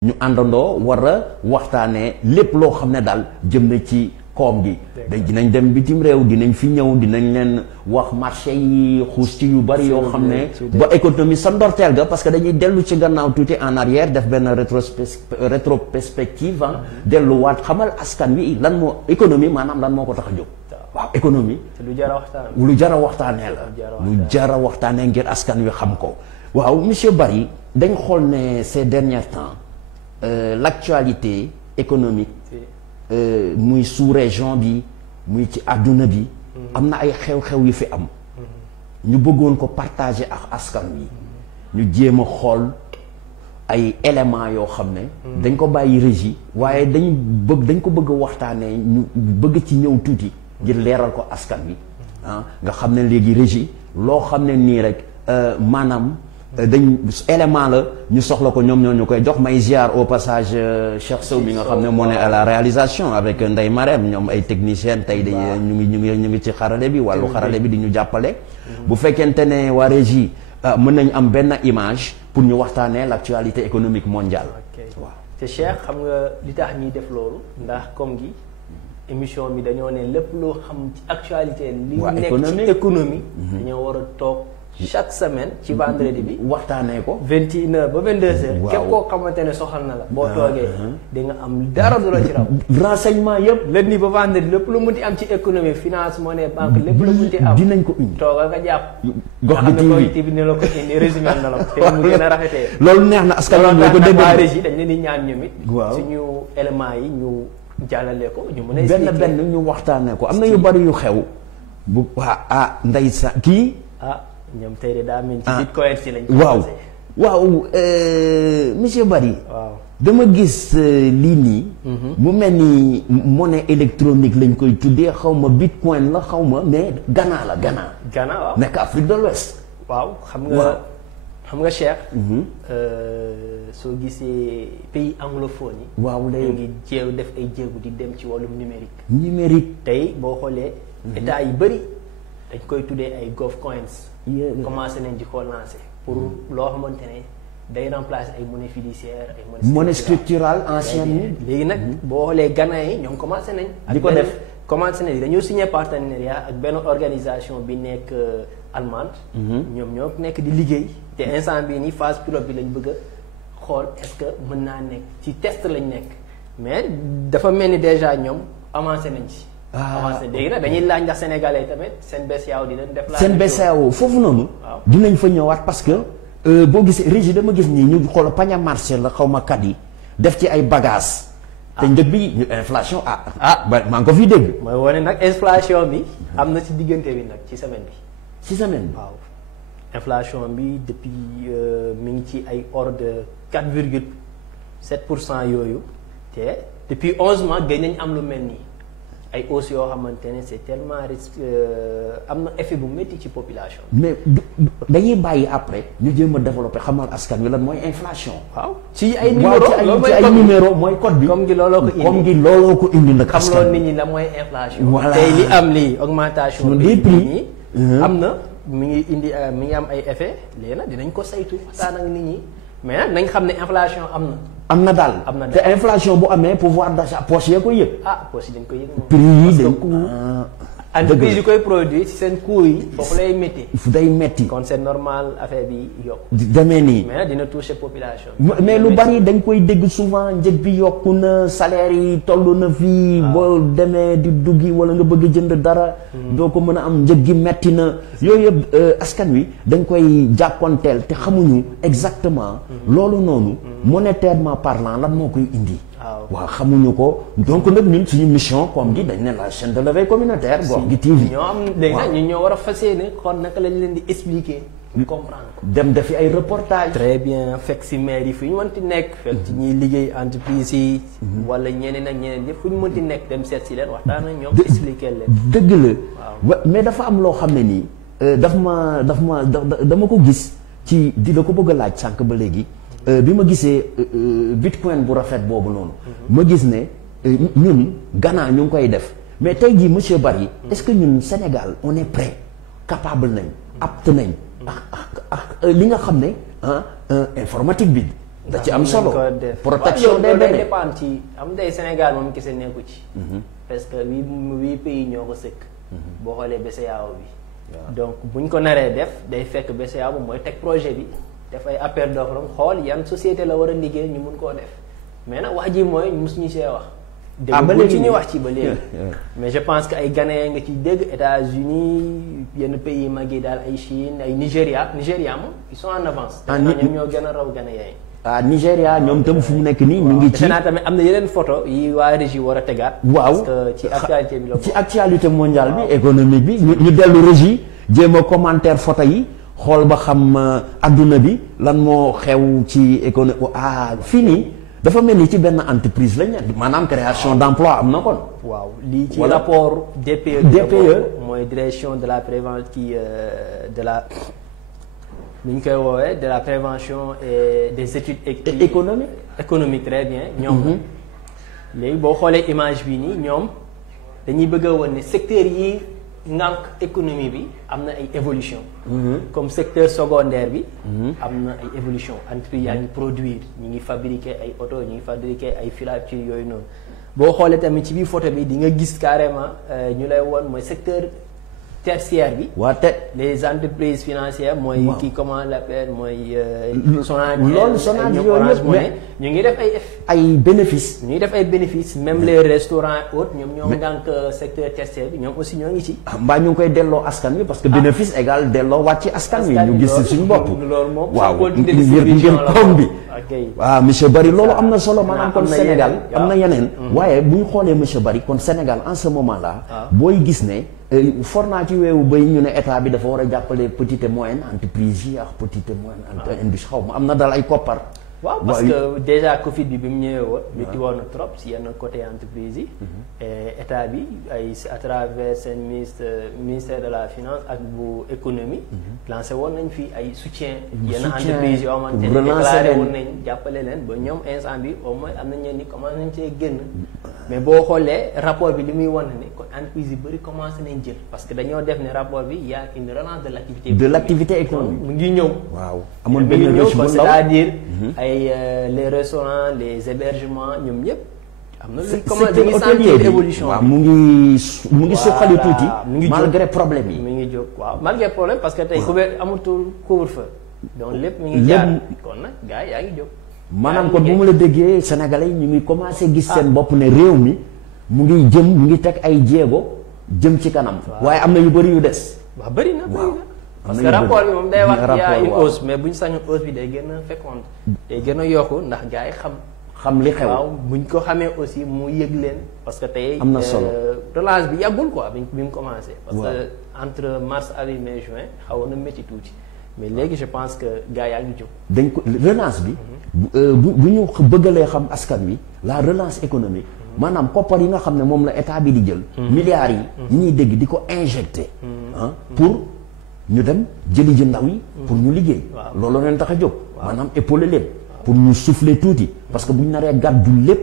ñu àndandoo war a waxtaanee lépp loo xam ne daal jëm na ci koom gi. dinañ dem bitim réew dinañ fi ñëw dinañ leen wax marché yi xuus ci yu bari yoo xam ne ba économie sa ndorteel ga parce que dañuy dellu ci gannaaw tuuti en arrière def benn rétrospective delluwaat xamal askan wi lan moo économie maanaam lan moo ko tax a jóg. waaw économie. lu jar a waxtaanee lu jar a waxtaanee la. lu jar a waxtaanee ngir askan wi xam ko. waaw monsieur Barry dañ xool ne ces derniers temps l'actualité économique muy sous-région bi muy ci àdduna bi am na ay xew-xew yu fi am ñu bëggoon ko partager ak askan wi ñu jéem a xool ay éléments yoo xam ne dañ ko bàyyi régie waaye dañ ko bëgg a waxtaanee ñu bëgg ci ñëw tuuti ngir leeral ko askan wi nga xam ne léegi régie loo xam ne nii rek maanaam dañ élément la ñu soxla ko ñoom ñoo ñu koy jox may ziar au passage Cheikh Sow mi nga xam ne moo ne à la réalisation avec Ndeye Marème ñoom ay techniciens tey de ñu ngi ci xarale bi wàllu xarale bi di ñu jàppale bu fekkente ne waa régie mën nañu am benn image pour ñu waxtaanee l'actualité économique mondiale. waaw te Cheikh xam nga li tax ñuy def loolu ndax comme gi émission bi dañoo ne lépp loo xam ci actualité li nekk ci économie dañoo war a toog chaque semaine ci vendredi bi waxtaanee ko 21h ba 22h. waaw képp koo xamante ne soxal na la. boo toogee di nga am dara du la ci raw. renseignement yëpp. lundi ba vendredi lépp lu munti am ci économie finance monnaie banque lépp lu munti am. dinañ ko indi. toogal nga jàpp. gox bi TV ne la ko indi résumé na la ko. te mu gën a rafetee. loolu neex na askan wi ñoo ko dégg. waa régie dañ leen di ñaan ñoom it. waaw suñu éléments yi ñu jàllale ko ñu mën a. benn ñu waxtaanee ko am na yu bari yu xew. bu ndeysaan kii. ñoom tey de daa mel ci bitcoin si lañ. waaw monsieur Barry. waaw dama gis lii nii. mu mel ni monnaie électronique lañ koy tuddee xaw ma bitcoin la xaw ma mais Ghana la Ghana. Ghana waaw nekk Afrique de l'Ouest. waaw xam nga Cheikh. soo gisee pays anglophone yi. waaw léegi ngi jéew def ay jéegu di dem ci wàllum numérique. numérique tey boo xoolee. état yu bëri dañ koy tuddee ay gov coins. commencé nañ di ko lancer pour loo xamante ne day remplacer ay monnaie fiduciaire ay monnaie structurale ancienne léegi nag boo xoolee Ghana yi ñoom commencé nañ di ko def commencé nañ dañoo signé partenariat ak benn organisation bi nekk allemande ñoom ñoo nekk di liggéey te instant bii nii phase pilote bi lañ bëgg a xool est-ce que mën naa nekk ci test lañ nekk mais dafa mel ni déjà ñoom avancé nañ ci avancé léegi nag dañuy laaj ndax sénégalais tamit seen BCEAO dinañ def la seen BCEAO foofu noonu dinañ fa ñëwaat parce que boo gisee régie dama gis nii ñu xool paña marché la xaw ma kat yi def ci ay bagages te njëg bi ñu inflation ba maa ngi ko fi dégg mooy wane nag inflation bi am na ci diggante bi nag ci semaine bi waaw inflation bi depuis mi ngi ci ay ordre de 4,7% yooyu te depuis 11 mois gën nañ am lu mel nii ay hausse yoo xamante ne c'est tellement risque am na effet bu métti ci population. mais dañuy bàyyi après ñu jéem a développer xamal askan wi lan mooy inflation. waaw ci ay numéro ci ay numéro mooy code bi. comme gi looloo ko indi nag. askan xam loolu nit ñi la mooy inflation. voilà tey li am lii augmentation. des prix am na mi ngi am ay effet léegi nag dinañ ko saytu waxtaan ak nit ñi mais nag nañ xam ne inflation am na. am na daal te inflation bu amee pouvoir d'achat poche yee koy yëg. poche yi dañ koy yëg. prix yi dañ ko entreprise yi koy produit ci seen coût yi foofu lay métti. day métti. kon c'est normal affaire bi yokk. demee nii. mais nag dina toucher population. mais lu bari dañ koy dégg souvent njëg bi yokku na salaire yi toll na fii. boo demee di duggi wala nga bëgg jënd dara. doo ko mën a am njëg gi metti na. yooyu yëpp askan wi dañ koy jàppanteel te xamuñu exactement. loolu noonu. monétairement parlant lan moo koy indi. waaw xamuñu ko donc nag ñun suñu mission comme gi dañ ne la chaîne de l'éveil communautaire Gox gi TV. ñoo am léegi nag ñun ñoo war a fas yéene kon naka lañ leen di expliquer. comprendre ko dem defi ay reportage. très bien fekk si maire yi fu ñu mënti nekk. fekk ci ñuy liggéey entreprise yi. wala ñeneen ak ñeneen yëpp fu ñu mënti nekk dem seet si leen waxtaan ak ñoom. expliquer leen dëgg la. mais dafa am loo xam ne nii dama ko gis ci di la ko bëgg a laaj sànq ba léegi. bi ma gisee bitcoin bu rafet boobu noonu. ma gis ne ñun Ghana ñu ngi koy def mais tey jii monsieur Barry est-ce que ñun Sénégal on est prêt capable nañ apte nañ li nga xam ne informatique bi da ci am solo protection des données dépend ci am day Sénégal moom kese nekku ci. parce que huit pays ñoo ko sëkk. boo xoolee BCEAO bi. donc buñ ko naree def day fekk BCEAO mooy teg projet bi def ay appel d'offre xool yan société la war a liggéey ñu mun koo def mais nag wax ji mooy mosuñu see wax. ba léegi ci ñu wax ci ba léegi. mais je pense que ay Ghanéens nga ci dégg États-Unis yenn pays yi mag yi daal ay Chine ay Nigéria moom ils sont en avance. ñoom ñoo gën a raw Ghanéens yi. Nigéria ñoom tam fu mu nekk nii ñu ngi ci. defe naa tamit am na yeneen photo yi waa régie war a tegaat. waaw parce que ci actualité bi la. ci actualité mondiale bi économique bi ñu dellu régie jéem a commentaire photo yi xool ba xam adduna bi lan moo xew ci économie fii nii. dafa mel ni ci benn entreprise lañ ne maanaam création d'emploi am na kon. waaw lii ci rapport DPE mooy direction de la prévention de la nu ñu koy woowee de la prévention et des études économiques très bien ñoom léegi boo xoolee image bi nii ñoom dañuy bëgg a woon ne secteur yi ngànk économie bi am na ay évolution comme secteur secondaire bi am na ay évolution entreprise yaa ngi produire ñi ngi fabriquer ay auto ñi ngi fabriquer ay filature yooyu noonu boo xoolee tamit ci biir photo bi di nga gis carrément ñu lay woon mooy secteur tertiaire bi les entreprises financières mooy kii comment l'appelle mooy Sonatel Orange Money ñu ngi def ay bénéfices ñu ngi def ay bénéfices même les restaurants autres ñoom ngànk secteur tertiaire bi ñoom aussi ñoo ngi ci mbaa ñu ngi koy delloo askan wi parce que bénéfice égal delloo wàcc askan wi ñu gis suñu bopp loolu moom waaw ngeen koom bi waaw monsieur Barry loolu am na solo maanaam kon Sénégal am na yeneen waaye bu ñu xoolee monsieur Barry kon Sénégal en ce moment là booy gis ne for naa ci weewu bay ñu ne état bi dafa war a jàppale petite et moyenne entreprise yi ak petite et moyenne industrie xaw ma am na daal ay koppar. waaw parce que déjà Covid bi mu ñëwee woon. métti woon na trop si yenn côté entreprise yi. état bi ay à travers seen ministère de la finance ak bu économie. lancé woon nañ fi ay soutien. yenn entreprise yoo xamante ne déclaré woon nañ jàppale leen ba ñoom instant bi au moins am na ñenn ni commencé nañ cee génn. mais boo xoolee rapport bi li muy wan ne kon entreprise yu bëri commencé nañ jël parce que dañoo def ne rapport bi y a une relance de l'activité économique mu ngi ñëw. waaw amoon benn ñëw c'est-à-dire ay les restaurants les hébergements ñoom ñëpp. am na lu commencé dañuy sentir évolution waaw mu ngi suqali tuuti. malgré problème yi. mi ngi jóg waaw malgré problème parce que tey amatul couvre-feu. donc lépp mi ngi jaar kon nag gars yaa ngi jóg. maanaam kon bu ma la déggee sénégalais yi ñu ngi commencé gis seen bopp ne réew mi mu ngi teg ay jéego jëm ci kanam. waaye am na yu bëri yu des. waaw bëri na parce que rapport bi moom day wax y a une hausse mais bu ñu sañoon hausse bi day gën a féconde day gën a yokku ndax gars yi xam li xew. waaw buñ ko xamee aussi mu yëg leen parce que tey. am na solo relance bi yàggul quoi bi mu commencé. parce que entre mars avril mai juin xawoon na métti tuuti. mais léegi je pense que gars yaa ngi jóg. dañ ko relance bi. bu ñu bëggalee xam askan wi la relance économique. maanaam koppar yi nga xam ne moom la état bi di jël. milliards yi. ñuy dégg di ko injecté. pour ñu dem jëli ji ndaw yi. pour ñu liggéey. loolu leen tax a jóg. maanaam épauler leen. pour ñu souffler tuuti. parce que bu ñu naree gàddu lépp.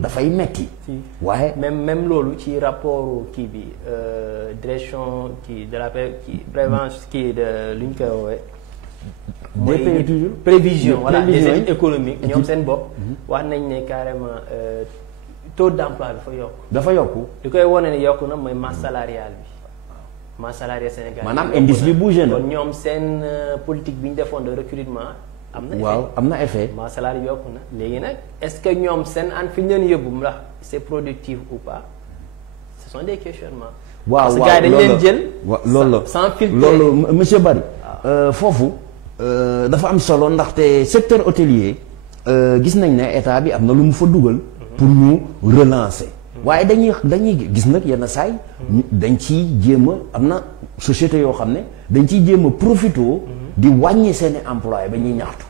dafay metti waaye même loolu ci rapport kii bi direction kii de la prévention kii de lu ñu koy woowee. mooy prévision voilà des études économiques ñoom seen bopp. wax nañ ne carrément taux d'emploi dafa yokku. li koy wane ne yokku na mooy masse salariale bi. masse salariale Sénégal. maanaam indice bi bougé na. kon ñoom seen politique bi ñu defoon de recrutement. am na effet ma salaire yokku na léegi nag est-ce que ñoom seen fi ñu leen yóbbu ndax c'est productif ou pas ce sont des questionnements. waaw parce que gars yi dañ leen jël. loolu sans filtrer loolu monsieur Barry. foofu dafa am solo ndaxte secteur hôtelier gis nañ ne état bi am na lu mu fa dugal. pour ñu relancer. waaye dañuy gis nag yenn saay dañ ciy jéem a am na société yoo xam ne dañ ciy jéem a profité. di wàññi seeni employés ba ñuy ñaxtu.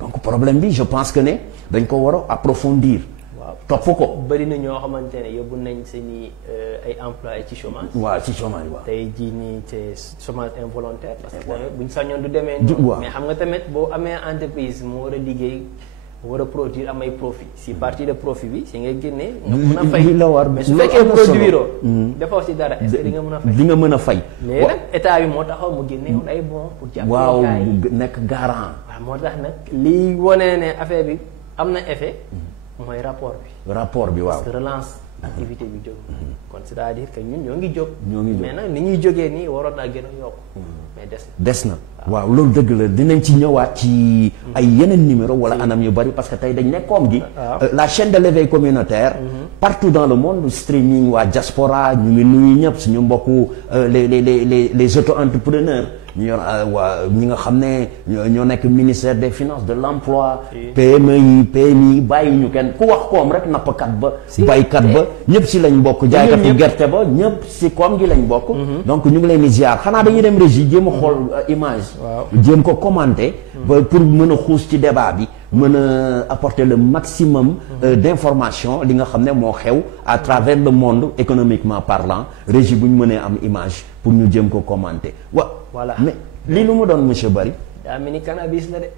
donc problème bi je pense que ne dañ ko war a approfondir. waaw topp ko. bëri na ñoo xamante ne yóbbu nañ seeni ay employés ci chômage. waaw ci chômage waaw. tey jii nii c'est chômage involontaire. parce que buñ sañoon du demee noonu. mais xam nga tamit boo amee entreprise moo war a liggéey war a produire am ay profit si partie de profit bi si nga génnee nga mën a fay li la war mais su fekkee produire oo defoo si dara est-ce que di nga mën a fay di nga mën a fay léegi nag état bi moo taxaw mu génne woon ay bon pour jàppale waaw gars yi nekk garant waaw moo tax nag lii wane ne affaire bi am na effet mooy rapport bi waaw parce que relance activité bi jóg kon c'est-à-dire que ñun ñoo ngi jóg mais nag ni ñuy jógee nii waroon naa gën a yokk mais des na waaw loolu dëgg la dinañ ci ñëwaat ci ay yeneen numéro wala anam yu bari parce que tey dañ nekkoom gi la chaîne de l'éveil communautaire partout dans le monde streaming waa diaspora ñu ngi nuyu ñëpp suñu mbokku les auto-entrepreneurs ñu yor waa ñi nga xam ne ñoo nekk ministère des finances de l'emploi PME yi PMI bàyyi ñu kenn ku wax koom rek nappkat ba baykat ba ñëpp si lañ bokk jaaykatu gerte ba ñëpp si koom gi lañ bokk donc ñu ngi leen di ziar xanaa dañuy dem régie jéem a xool image jéem ko commenter ba pour mën a xuus ci débat bi mën a apporter le maximum d'information li nga xam ne moo xew à travers le monde économiquement parlant régie bu ñu mënee am image pour ñu jéem ko commenter voilà mais lii lu mu doon monsieur Barry. daa mel ni cannabis la de.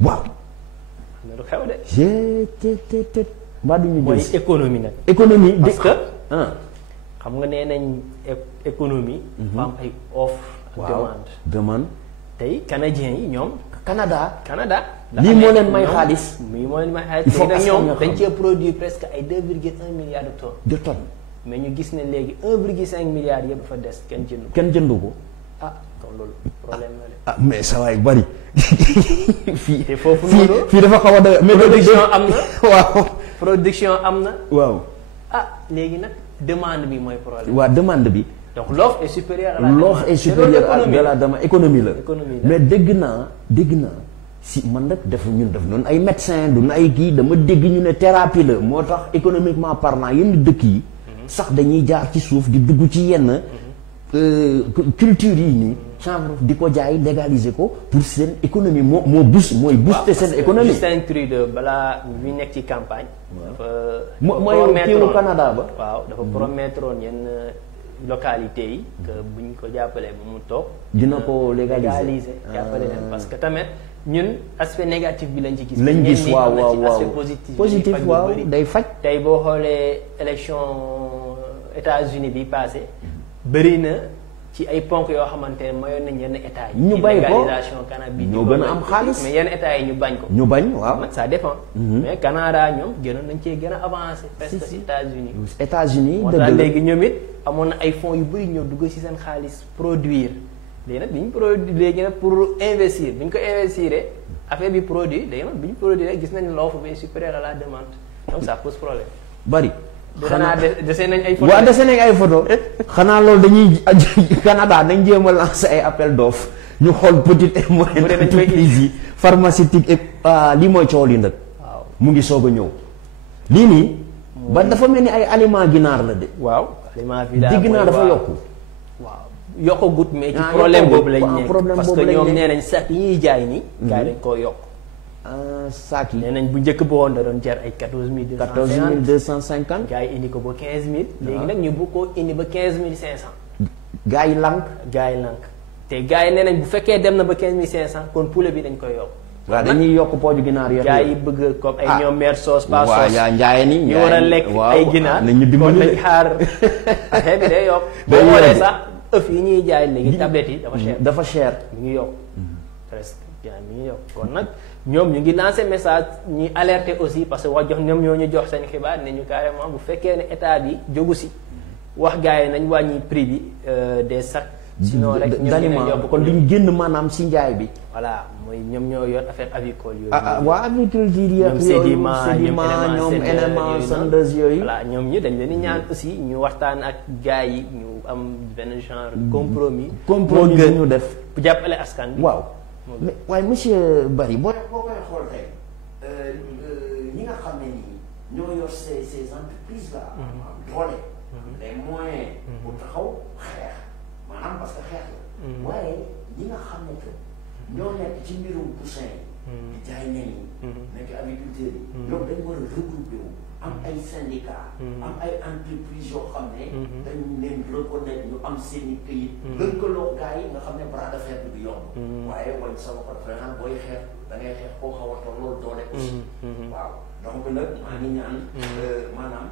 waaw. am na lu xew de. mbaa du ñu mooy économie nag. économie parce que xam nga nee nañ économie. fa am ay offre demande. tey canadiens yi ñoom. Canada. lii moo leen may xaalis. lii moo leen may xaalis. il faut que ñoom dañ cee produire presque ay 2,1 milliards de tonnes. mais ñu gis ne léegi 1,5 milliard yëpp dafa des kenn jëndu ko. kon loolu problème la de. mais ça waay bari. fii te foofu noonu fii dafa xaw a doy. mais production am na. waaw. production am na. waaw. léegi nag demande bi mooy problème. waaw demande bi. donc l'offre est supérieure à la demande. l'offre est supérieure à la demande économie la. mais dégg naa si man nag ñun def noonu ay médecin du ay kii dama dégg ñu ne thérapie la moo tax économiquement parlant yenn dëkk yi. sax dañuy jaar ci suuf di dugg ci yenn culture yi nii genre di ko jaay légaliser ko pour seen économie mooy booster seen économie. Justin Trudeau balaa bi nekk ci campagne. mooy kiiwu Canada ba. waaw dafa promettroon yenn localités yi. que buñ ko jàppalee ba mu toog. dina ko légaliser jàppale leen parce que tamit ñun aspect négatif bi lañ ci gis. lañ gis waaw aspect positif waaw day faj. tey boo xoolee élection États-Unis bi passé bëri na ci ay ponk yoo xamante ne mayoon nañ yenn état yi. ñu bañ ko légalisation cannabis ñoo gën a am xaalis mais yenn état yi ñu bañ ko. ñu bañ waaw ça dépend. mais Canada ñoom gënoon nañ cee gën a avancé. presque si États-Unis moo tax léegi ñoom it amoon na ay fonds yu bëri ñoo dugg ci seen xaalis produire léegi nag bi ñu produire léegi nag pour investir bi ñu ko investir affaire bi produit léegi nag bi ñu produire gis nañ l'offre bi est supérieure à la demande donc ça pose problème. bari. xanaa dese nañ ay photo waaw dese nañ ay photo xanaa loolu dañuy Canada dañ jéem a lancer ay appel d'offre ñu xool petite et moyenne entreprise yi pharmaceutique et lii mooy coow li nag mu ngi soog a ñëw lii nii ba dafa mel ni ay aliment ginaar la de waaw aliment bi di ginaar dafa yokku waaw yokkagut mais ci problème boobu lañ nekk parce que ñoom nee nañ sax yi ñuy jaay nii gars yi dañ koo yokk saak yi nee nañ bu njëkk ba woon da doon jar ay 14,250 gars yi indi ko ba 15,000 léegi nag ñu bëgg koo indi ba 15,500 gars yi lànk te gars yi nee nañ bu fekkee dem na ba 15,500 kon poulet bi dañ koy yokk waaw dañuy yokk pooju ginaar yi gars yi bëgg comme ay ñoom mère sauce pas sauce yaa njaayeen yi ñu war a lekk ay ginaar nañu dimbali kon nañ xaar affaire bi day yokk boo xoolee sax ëff yi ñuy jaay léegi tablette yi dafa cher mi ngi yokk presque mi ngi yokk kon nag ñoom ñu ngi lancé message ñuy alerter aussi parce que wax jox ñoom ñoo ñu jox seen xibaar ne ñu carrément bu fekkee ne état bi jógu si wax gars yi nañ wàññi prix bi des sacs sinon rek d'aliment kon duñ génn maanaam si njaay bi voilà mooy ñoom ñoo yor affaire avicole yooyu waa agriculture yi ñoom Sedima ñoom élément sondeuse yooyu voilà ñoom ñi dañ leen di ñaan aussi ñu waxtaan ak gars yi ñu am benn genre compromis ñu def bu jàppale askan bi waaw mais waaye monsieur Barry boo koy xool tey ñi nga xam ne nii ñoo yor ces entreprises là doole les moyens pour taxaw xeex maanaam parce que xeex la waaye ñi nga xam ne que ñoo nekk ci mbirum poussin yi di jaay nen yi nekk agriculteurs yi ñoom dañ war a regrouper wu am ay syndicats am ay entreprises yoo xam ne dañu leen reconnaître ñu am seeni këyit lëkkaloo gars yi nga xam ne bras de fer bi yomb waaye wañ sa loxo dafa naan booy xeex da ngay xeex koo xaw a toll loolu doole aussi. waaw donc nag maa ngi ñaan maanaam.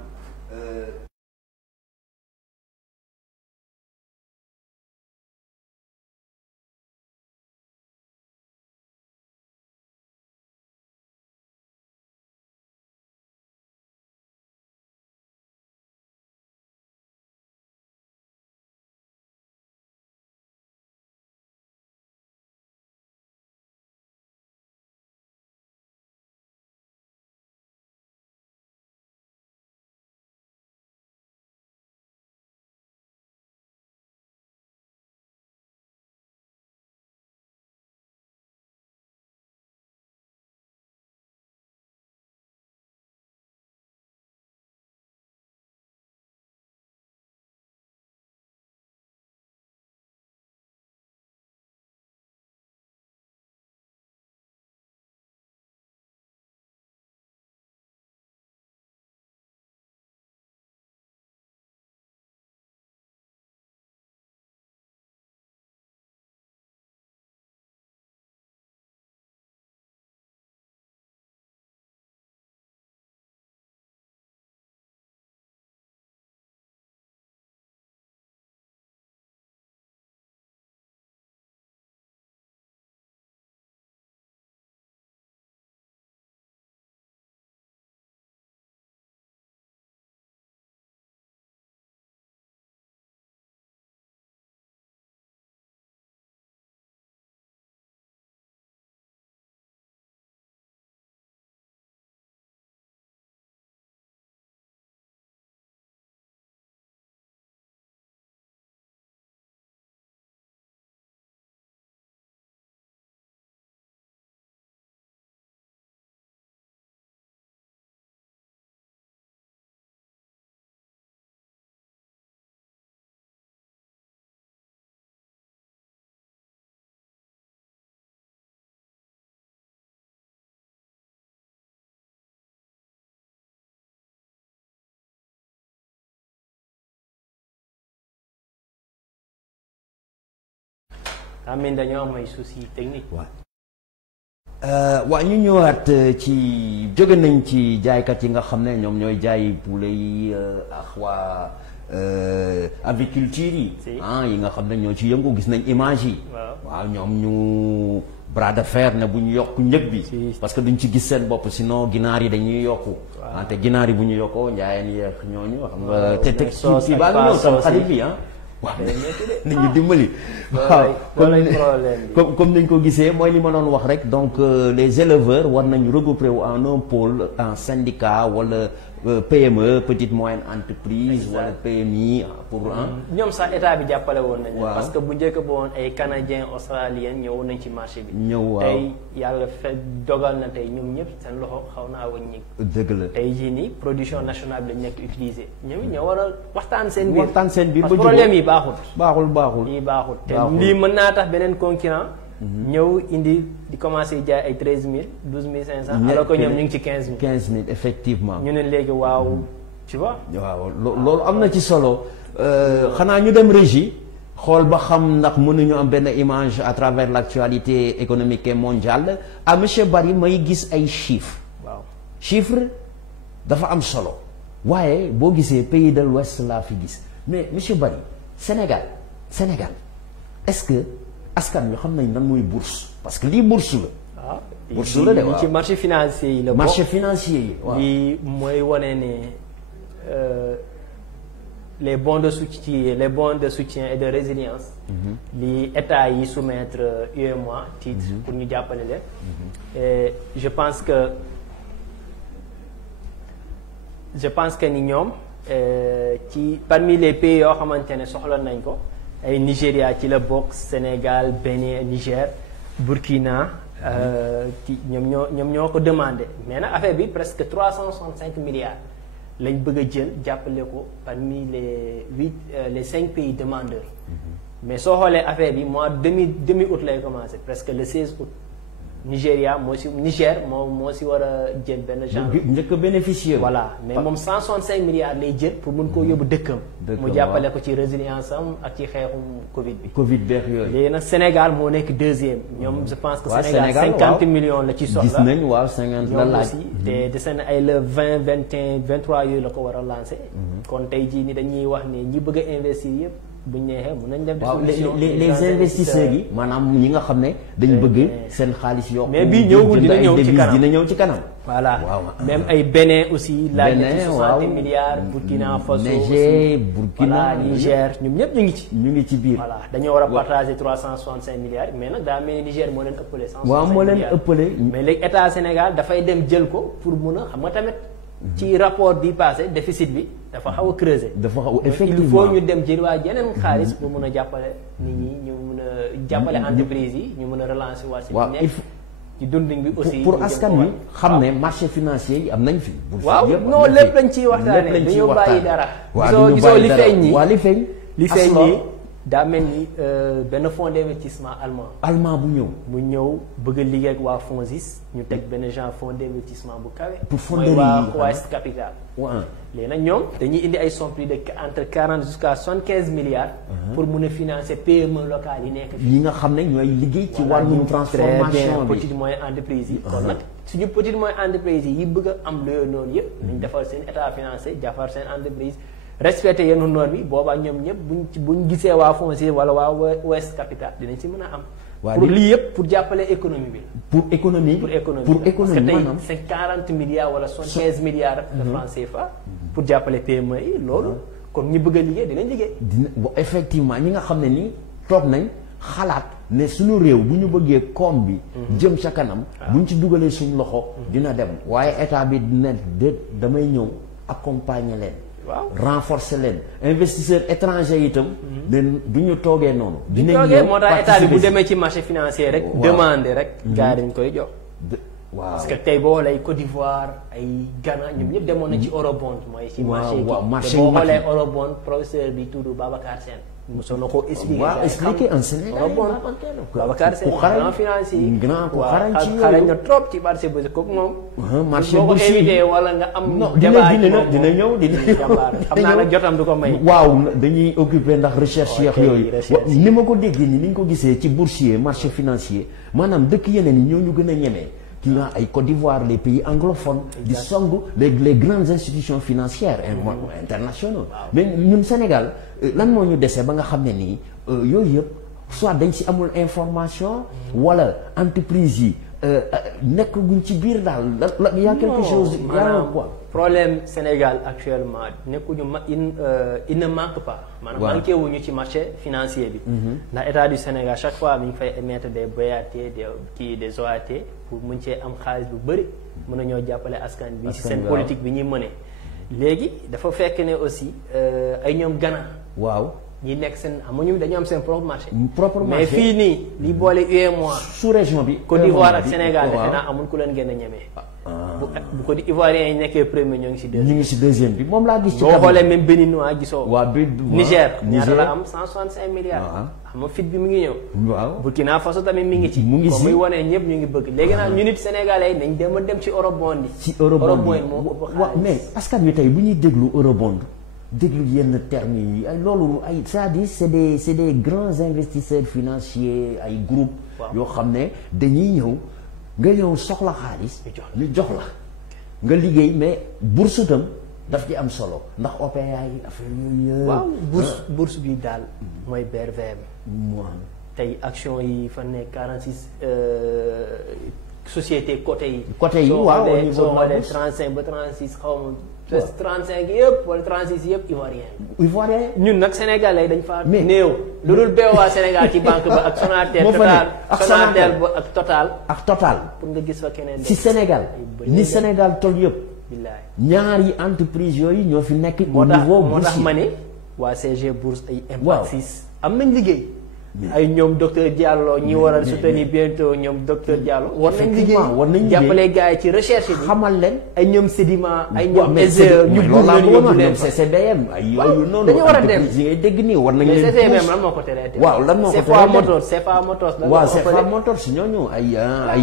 amiin dañoo am ay soucis techniques. waaw ñu ñëwaat ci jóge nañ ci jaaykat yi nga xam ne ñoom ñooy jaay poulet yi ak waa aviculture yi. yi nga xam ne ñoo ci yëngu gis nañ image yi. waaw ñoom ñu bras de fer ne bu ñu yokk njëg bi. parce que duñ ci gis seen bopp sinon ginaar yi dañuy yokku. wante ginaar yi bu ñu yokkoo njaayeen yeex ñooñu xam nga te teg ci baa ngi ñëw tam xarit bi waaw nit ñi dimbali. waaw comme nañ ko gisee mooy li ma doon wax rek donc les éleveurs war nañu regrouper wu en un pôle en syndicat wala PME petite moyenne entreprise wala PMI pour ñoom sax état bi jàppale woon nañu. parce que bu njëkk ba woon ay canadiens australiens ñëwoon nañ ci marché bi. tey yàlla dogal na tey ñoom ñëpp seen loxo xaw naa wàññi. dëgg la tey jii nii production nationale bi lañ nekk utiliser ñoom ñoo war a waxtaan seen biir. parce que problème yi baaxul. baaxul lii baaxul te lii mën naa tax beneen concurrent ñëw indi di commencé jaay ay 13000 12500. alors que ñoom ñu ngi ci 15000. 15000 effectivement. ñu ne léegi waaw tu vois. waaw loolu am na ci solo xanaa ñu dem régie xool ba xam ndax mënuñu am benn image à travers l'actualité économique et mondiale ah monsieur Barry may gis ay chiffres. waaw chiffres dafa am solo waaye boo gisee pays de l'Ouest laa fi gis mais monsieur Barry Sénégal est-ce que askan wi xam nañ lan mooy bourse parce que lii bourse la. waaw bourse la de waaw ci marché financier yi la. marché financier yi waaw lii mooy wane ne les bons de soutien et de résilience. li état yi soumettre UEMOA titre pour ñu jàppale leen. et je pense que ni ñoom ci parmi les pays yoo xamante ne soxla nañ ko. ay Nigéria ci la bokk Sénégal Bénin Niger Burkina ci ñoom ñoo ko demandé mais nag affaire bi presque 365 milliards lañ bëgg a jël jàppale ko parmi les 5 pays demandeurs. mais soo xoolee affaire bi mois demi août lay commencé presque le 16 août Niger moo si war a jël benn genre. njëkk a bénéficier. voilà mais moom 165 milliards lay jël pour mun koo yóbbu dëkkam. mu jàppale ko ci résilience am ak ci xeexum Covid bi. Covid beex yooyu. léegi nag Sénégal moo nekk deuxième ñoom je pense que. Sénégal 50 millions la ci soxla. gis nañ waaw 50 la laaj. te dese na ay le 20 21 23 yooyu la ko war a lancé. kon tey jii ni dañuy wax ne ñi bëgg a investir yëpp. bu ñu neexee mën nañ def. waaw les investisseurs yi. maanaam ñi nga xam ne dañ bëgg seen xaalis yokku. mais bii ñëwul dina ñëw ci kanam. voilà même ay Bénin aussi. laaj na ci 60 milliards. Burkina Faso Niger Burkina Niger ñoom ñëpp ñu ngi ci. ñu ngi ci biir. voilà dañoo war a partager 365 milliards mais nag daa mel ni Niger moo leen ëppale. 165 milliards waaw moo leen ëppale. mais léegi état Sénégal dafay dem jël ko pour mun a xam nga tamit. ci rapport bi passé déficit bi dafa xaw a creuser. dafa xaw effectivement il faut ñu dem jël waa yeneen xaalis pour mun a jàppale nit ñi ñu mun a jàppale entreprise yi ñu mun a relancer waa si nekk ci dundin bi aussi. pour askan wi xam ne marché financier yi am nañ fi. waaw non lépp lañ ciy waxtaanee dañoo bàyyi dara. gisoo li feeñ nii waa li feeñ. nii daa mel ni benn fonds d'investissement allemand bu ñëw bëgg a liggéey ak waa FONSIS ñu teg benn genre fonds d'investissement bu kawe. pour mooy waa West Capital. léegi nag ñoom dañuy indi ay somme de entre 40 jusqu'à 75 milliards. pour mun a financer PME locales yi nekk fii. yi nga xam ne ñooy liggéey ci wàllum transformation bi petite moyenne entreprise yi. kon nag suñu petite moyenne entreprise yi bëgg a am loolu noonu yëpp. nañ defar seen état financier jafar seen entreprise. respecté yenn normes bi boobaa ñoom ñëpp buñ gisee waa FONSIS wala waa West Capital dinañ ci mën a am. pour lii yëpp pour jàppale économie bi. pour économie parce que tey c'est 40 milliards wala 75 milliards de francs CFA. pour jàppale PME yi loolu. comme ñi bëgg a liggéey dinañ liggéey. effectivement ñi nga xam ne ni toog nañ xalaat ne suñu réew bu ñu bëggee koom bi. jëm sa kanam. buñ ci dugalee suñu loxo. dina dem waaye état bi dina damay ñëw accompagner leen. waaw renforcer leen investisseurs étrangers itam. du ñu toogee noonu. dinañ ñëw moo tax état bi bu demee ci marché financier rek. demander rek. gars yi dañ koy jox. waaw parce que tey boo xoolee Côte d'Ivoire ay Ghana ñoom ñëpp demoon na ci eurobond mooy ci marché yi. marché boo xoolee eurobond professeur bi tudd Babacar Sène. mosoon na ko expliqué en Sénégal Babacar Sène grand financier ku xarañ ci xarañ na trop ci marché boursier kooku moom. marché boo ko invité wala nga am. débat dina ñëw xam naa nag jotam du ko may. waaw dañuy occupé ndax recherche yeex yooyu. ni ma ko déggee ni ñu ko gisee ci boursier marché financier maanaam dëkk yeneen yi ñoo ñu gën a ñemee. qui nga ay Côte d'Ivoire les pays anglophones. di song les grandes institutions financières internationaux. mais ñun Sénégal lan moo ñu dese ba nga xam ne nii yooyu yëpp soit dañ si amul information. wala entreprise yi nekk guñ ci biir daal y a quelque chose. quoi problème Sénégal actuellement nekkuñu il ne manque pas. maanaam manqué wuñu ci marché financier bi. ndax état du Sénégal chaque fois mi ngi fay émettre des BOAT des OAT pour mun cee am xaalis bu bëri mën a ñoo jàppale askan bi ci seen politique bi ñuy mëne léegi dafa fekk ne aussi ay ñoom Ghana. waaw ñi nekk seen amuñu dañu am seen propre marché. mais mais fii nii li boole UEMOA. sous région bi. Côte d'Ivoire ak Sénégal defe naa amul ku leen gën a ñemee. bu Côte d'Ivoirien yi nekkee premier ñoo ngi si deuxième. ñu ngi si deuxième bi moom laa gis. ci boo xoolee même Béninois gisoo. waa Niger ñaata la am 165 milliards. xam nga fit bi mu ngi ñëw. waaw Burkina Faso tamit mi ngi ci. mu ngi si muy wane ñëpp ñu ngi bëgg léegi nag ñu nit Sénégalais yi nañ dem ci eurobond yi. ci eurobond moo ëpp xaalis. waaw mais askan wi tey bu ñuy déglu eurobond déglu yenn termes yi ay loolu ay c'est-à-dire c'est des grands investisseurs financiers ay groupes. yoo xam ne dañuy ñëw nga ñëw soxla xaalis. ñu jox la nga liggéey mais bourse tam daf ci am solo ndax OPA yi affaire yooyu. waaw bourse bi daal mooy BRVM. tey action yi fa nekk 46 sociétés côté yi. waaw au niveau soo xoolee 35 ba 36 xaw ma. 35 yëpp wala 36 yëpp ivoirien. ñun nag sénégalais dañ fa néew. lu dul BOA Sénégal ci banque ba ak Sonatel. Sonatel ba ak Total. pour nga gis fa keneen. ci Sénégal ni Sénégal toll yëpp. billaay ñaari entreprise yooyu ñoo fi nekk. au niveau moo tax ma ne waa CG Bourse ay Impact 6 am nañ liggéey. ay ñoom docteur Diallo ñi war a soutenir bientôt ñoom docteur Diallo. war nañ liggéey jàppale gars yi ci recherche bi. xamal leen ay ñoom Sedima ay ñoom SDE ñu bëgg leen yóbbu leen CCBM ay yooyu noonu. dañu war a dem yi ngay dégg nii war nañ leen. CCBM lan moo ko teree dem. waaw lan moo ko teree dem CFA Motors. waaw CFA Motors ñooñu ay ay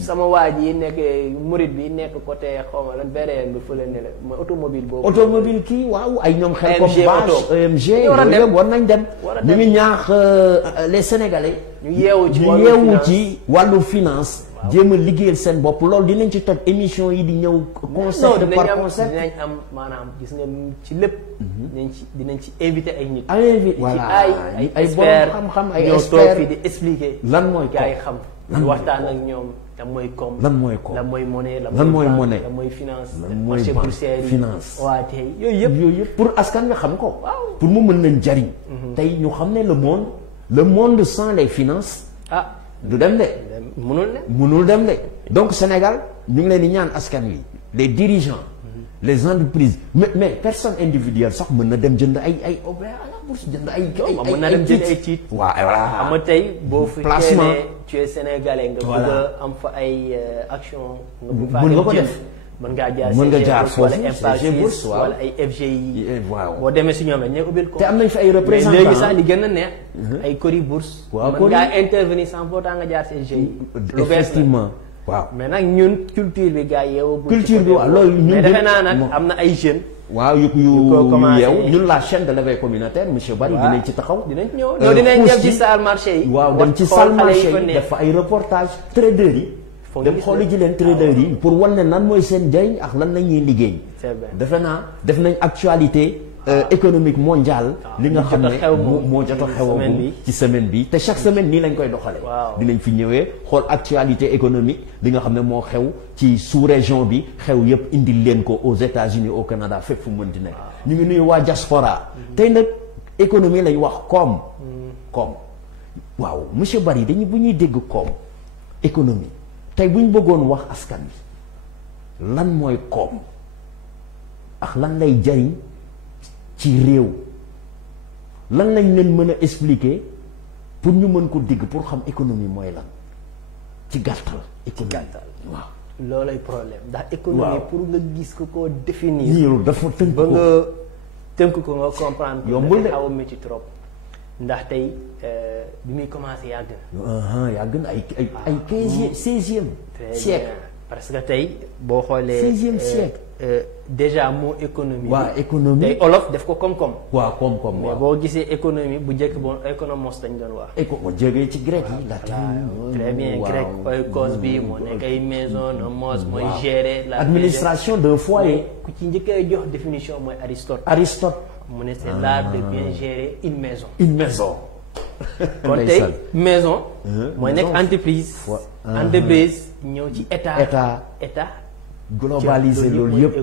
sama waa ji nekk Murid bi nekk côté xaw ma lan beneen bi fële ne la mooy automobile boobu. automobile kii waaw ay ñoom xel comme bâche EMG yooyu war nañ dem. ñu ngi ñaax les Sénégalais. ñu yeewu ci wàllu finance. jéem a liggéeyal seen bopp loolu dinañ ci toj émission yi di ñëw. concept par concept dinañ am maanaam gis nga ci lépp. dinañ ci invité ay nit. voilà ay borom xam-xam ay experts ñoo toog fii di expliquer. lan mooy gars yi xam. waxtaan ak ñoom. lan mooy koom lan mooy koom lan mooy monnaie lan mooy monnaie lan mooy finance lan mooy marché boursier yi finance waa tey yooyu yëpp pour askan wi xam ko pour mu mën leen jariñ tey ñu xam ne le monde sans les finances du dem de mënul dem de donc Sénégal ñu ngi leen di ñaan askan wi les dirigeants les entreprises mais personne individuelle sax mën na dem jënd ay bourse jënd ay mën na dem jënd ay tiit waaw voilà xam nga tey boo fi placement tu es sénégalais nga bëgg a am fa ay action nga mën nga ko def mën ngaa jaar foofu wala Impulse wala ay FGI boo demee si ñoom la ñu ubbil ko te am nañ fi ay représentants léegi sax li gën a neex ay Cori bourse mën ngaa intervenir sans pourtant nga jaar si FGI effectivement waaw mais nag ñun culture bi gars yeewu culture bi waaw loolu ñun mais defe naa nag am na ay jeunes waaw yu yeew ñun la chaîne de l'éveil communautaire monsieur Barry dinañ ci taxaw dinañ ñëw dinañ dem ci salle marché yi waaw dem ci salle marché yi def ay reportage traders yi dem xooli ji leen traders yi pour wan ne nan mooy seen njëriñ ak lan la ñuy liggéey defe naa def nañ actualité économique mondiale li nga xam ne moo jot a xewagum ci semaine bi te chaque semaine nii lañ koy doxale dinañ fi ñëwee xool actualité économique li nga xam ne moo xew ci sous-région bi xew yépp indil leen ko aux États-Unis au Canada fépp fu mën di nekk ñu ngi nuyu waa diaspora tey nag économie lañ wax koom waaw monsieur Barry dañu bu ñuy dégg koom économie tey bu ñu bëggoon wax askan bi lan mooy koom ak lan lay jariñ ci réew lan lañ leen mën a expliquer pour ñu mën ko dégg pour xam économie mooy lan ci gàttal. waaw. loolay problème ndax économie pour nga gis ko définir. dafa tënk ko ba nga tënk ko nga comprendre. yombul de xaw a métti trop. ndax tey bi muy commencé yàgg na. yàgg na ay 16e siècle. parce que tey boo xoolee. 16e siècle. déjà moo économie. waaw économie tey olof def ko koom-koom. waaw koom-koom mais boo gisee économie bu njëkk bon économos dañ doon wax. bu jógee ci grec yi latin. très bien grec oikos bi moo nekk ay maison nomos mooy gérer. la administration d'un foyer. ku ci njëkkee jox définition mooy Aristote. mu ne c'est l'art de bien gérer une maison. kon tey maison. mooy nekk entreprise. entreprise ñëw ci état. globaliser loolu yëpp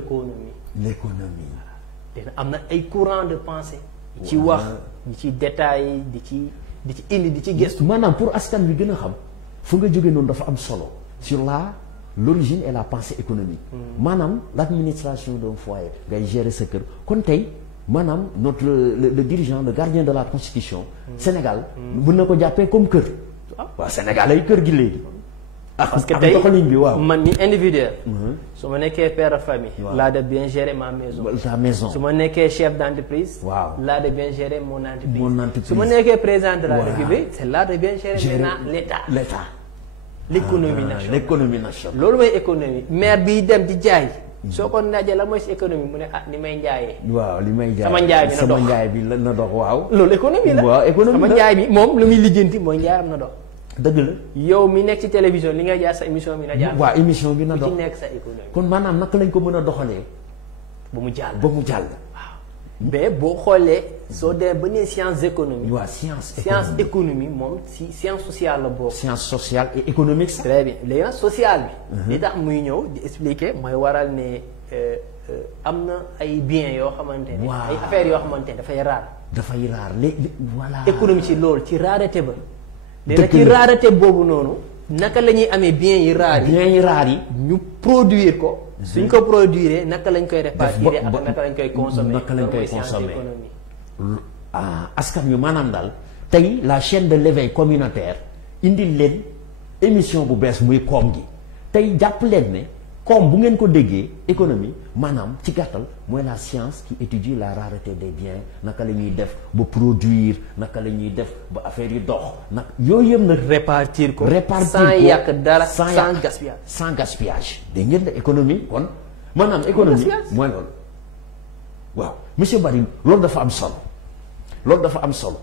l'économie am na ay courant de pensée ci wax di ci détail di ci indi di ci gëstu maanaam pour askan bi gën a xam fu nga jógee noonu dafa am solo sur l'origine et la pensée économique maanaam l'administration d'un foyer ngay gérer sa kër kon tey maanaam le dirigeant le gardien de la constitution Sénégal mën na ko jàppee comme kër waaw Sénégal ay kër gi léegi parce que tey man ni individuel. su ma nekkee père de famille. laa de bien gérer ma maison. su ma nekkee chef d'entreprise. laa de bien gérer mon entreprise. su ma nekkee président de la République. c'est là de bien gérer maintenant l'État. l'économie nationale. loolu mooy économie maire biy dem di jaay. soo ko naajee la mooy si économie mu ne ni may njaayee. waaw li may jaay sama njaay bi na dox waaw. loolu économie la waaw économie la sama njaay bi moom lu muy lijjanti mooy njaayam na dox. dëgg la yow mi nekk ci télévision li ngay jaar sa émission bi na jaar. waaw émission bi na dox ci nekk sa économie. kon maanaam naka lañ ko mën a doxalee. ba mu jàll waaw. mais boo xoolee soo demee ba nee science économie. waaw science économie moom si science sociale la bokk. science sociale et économique sax. très bien léegi nag sociale bi. li tax muy ñëw di expliquer mooy waral ne am na ay biens yoo xamante ne. ay affaires yoo xamante ne dafay raar léegi voilà. économie ci loolu ci rareté ba. léegi ci rareté boobu noonu naka la ñuy amee biens yi raar yi ñu produire ko suñ ko produire naka lañ koy répartir ak naka lañ koy consommer askan wi maanaam daal tey la chaîne de l'éveil communautaire indil leen émission bu bees muy koom gi tey jàpp leen ne koom bu ngeen ko déggee économie maanaam ci gàttal mooy la science qui étudie la rareté des biens naka la ñuy def ba produire naka la ñuy def ba affaire yi dox nag yooyu yëpp nag répartir ko sans yàq dara sans gaspillage sans gaspillage dégg ngeen ne économie kon maanaam économie mooy loolu waaw monsieur Barry loolu dafa am solo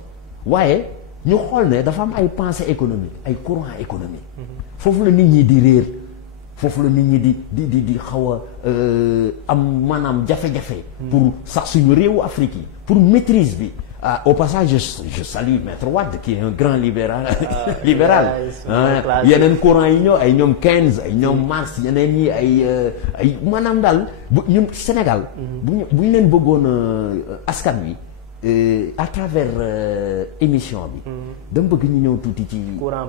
waaye ñu xool ne dafa am ay pensée économique ay courant économique foofu la nit ñi di réer foofu la nit ñi di xaw a am maanaam jafe-jafe pour sax suñu réewu Afrique yi pour maîtrise bi au passage je salue Maître Wade qui est un grand libéral yeneen courant yi ñëw ay ñoom Keynes ay ñoom Marx yeneen ñi ay maanaam daal bu ñun Sénégal bu ñu leen bëggoon askan wi à travers émission bi dama bëgg ñu ñëw tuuti ci courant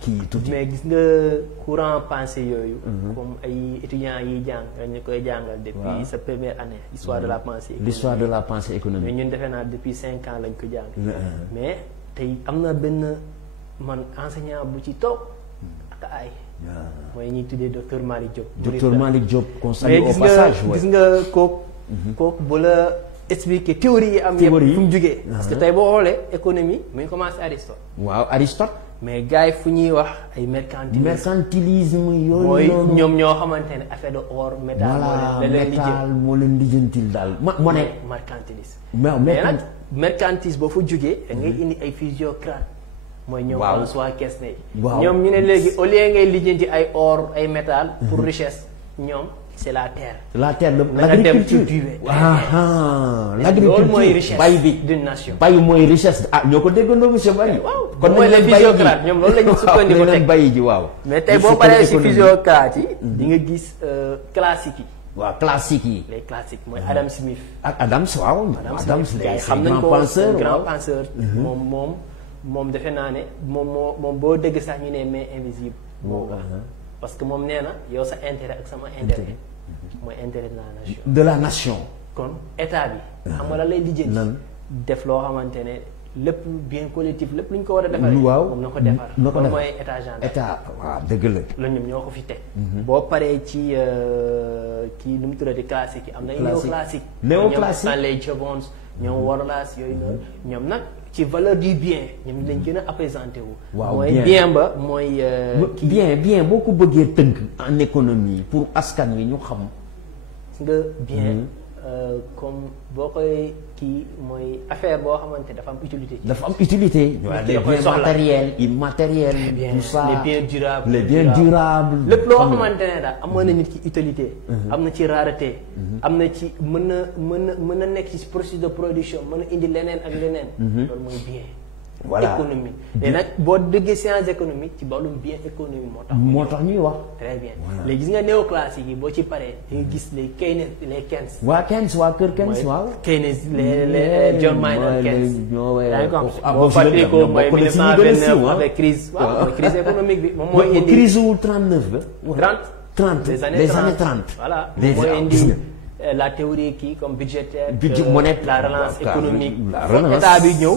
kii tuuti mais gis nga courant pensée yooyu comme ay étudiants yiy jàng ñu koy jàngal depuis sa première année histoire de la pensée l'histoire de la pensée économique mais ñun defe naa depuis 5 ans lañ ko jàng mais tey am na benn man enseignant bu ci toog ak ay mooy ñuy tuddee docteur Malick Diop qu'on salue au passage gis nga kooku bu la expliquer théorie yi am yëpp fu mu jugee parce que tey boo xoolee économie mu ngi commencé Aristote waaw Aristote mais gars yi fu ñuy wax ay mercantilisme yooyu mooy ñoom ñoo xamante ne affaire de or métal moo leen lijjantil daal monnaie mercantilisme mais nag mercantilisme boo fa jugee da ngay indi ay physiocrate mooy ñoom François Quesnay ñoom ñu ne léegi au lieu ngay lijjanti ay or ay métal pour richesse ñoom c'est la terre. L'agriculture. L'agriculture mooy richesse bay bi d'une nation. bay mooy richesse ñoo ko déggandoo monsieur Barry. waaw kon mooy les physiocrates ñoom loolu la ñu sukkandiku teg bay ji waaw. mais tey boo paree ci physiocrates yi. di nga gis classiques yi. waaw classiques yi. les classiques mooy Adam Smith. ak Adams waaw. Adams xam nañ ko grand penseur. moom defe naa ne moom boo dégg sax ñu ne main invisible. parce que moom nee na yow sa intérêt ak sama intérêt mooy intérêt de la nation. kon état bi. xam nga la lay lijjanti. def loo xamante ne lépp bien collectif lépp lu ñu ko war a defaree. waaw moom na ko defar. loolu mooy état gendarme. état waaw dëgg la. loolu ñoom ñoo ko fi teg. boo paree ci kii nu mu tuddati classique yi am na néoclassique. néoclassique ñoom Stanley Jevons ñoom Wallace yooyu noonu ñoom nag. ci valeur du bien ñoom lañ gën a apprésenté wu. waaw mooy bien ba mooy. bien boo ko bëggee tënk en économie pour askan wi ñu xam. nga bien comme boo koy kii mooy affaire boo xamante dafa am utilité. dafa am utilité. les biens matériels immatériels. tout ça les biens durables. lépp loo xamante ne daal amoon na nit ki utilité. am na ci rareté. am na ci mën na nekk ci processus de production mën na indi leneen ak leneen. loolu mooy bien. voilà économie te nag boo déggee science économique ci wàllum bien économie moo tax ñuy wax. très bien léegi gis nga néoclassique yi boo ci paree da nga gis les Keynes les Keynes. waa Keynes waa kër Keynes waaw. Keynes les John Maynard Keynes. boo fàttali ko mooy 1929 avec crise. waaw mooy crise économique bi moom mooy indi. crise wu 39 ba. 30 des années 30 voilà mooy indi. la théorie kii comme budgétaire. monétaire la relance économique. état bi ñëw.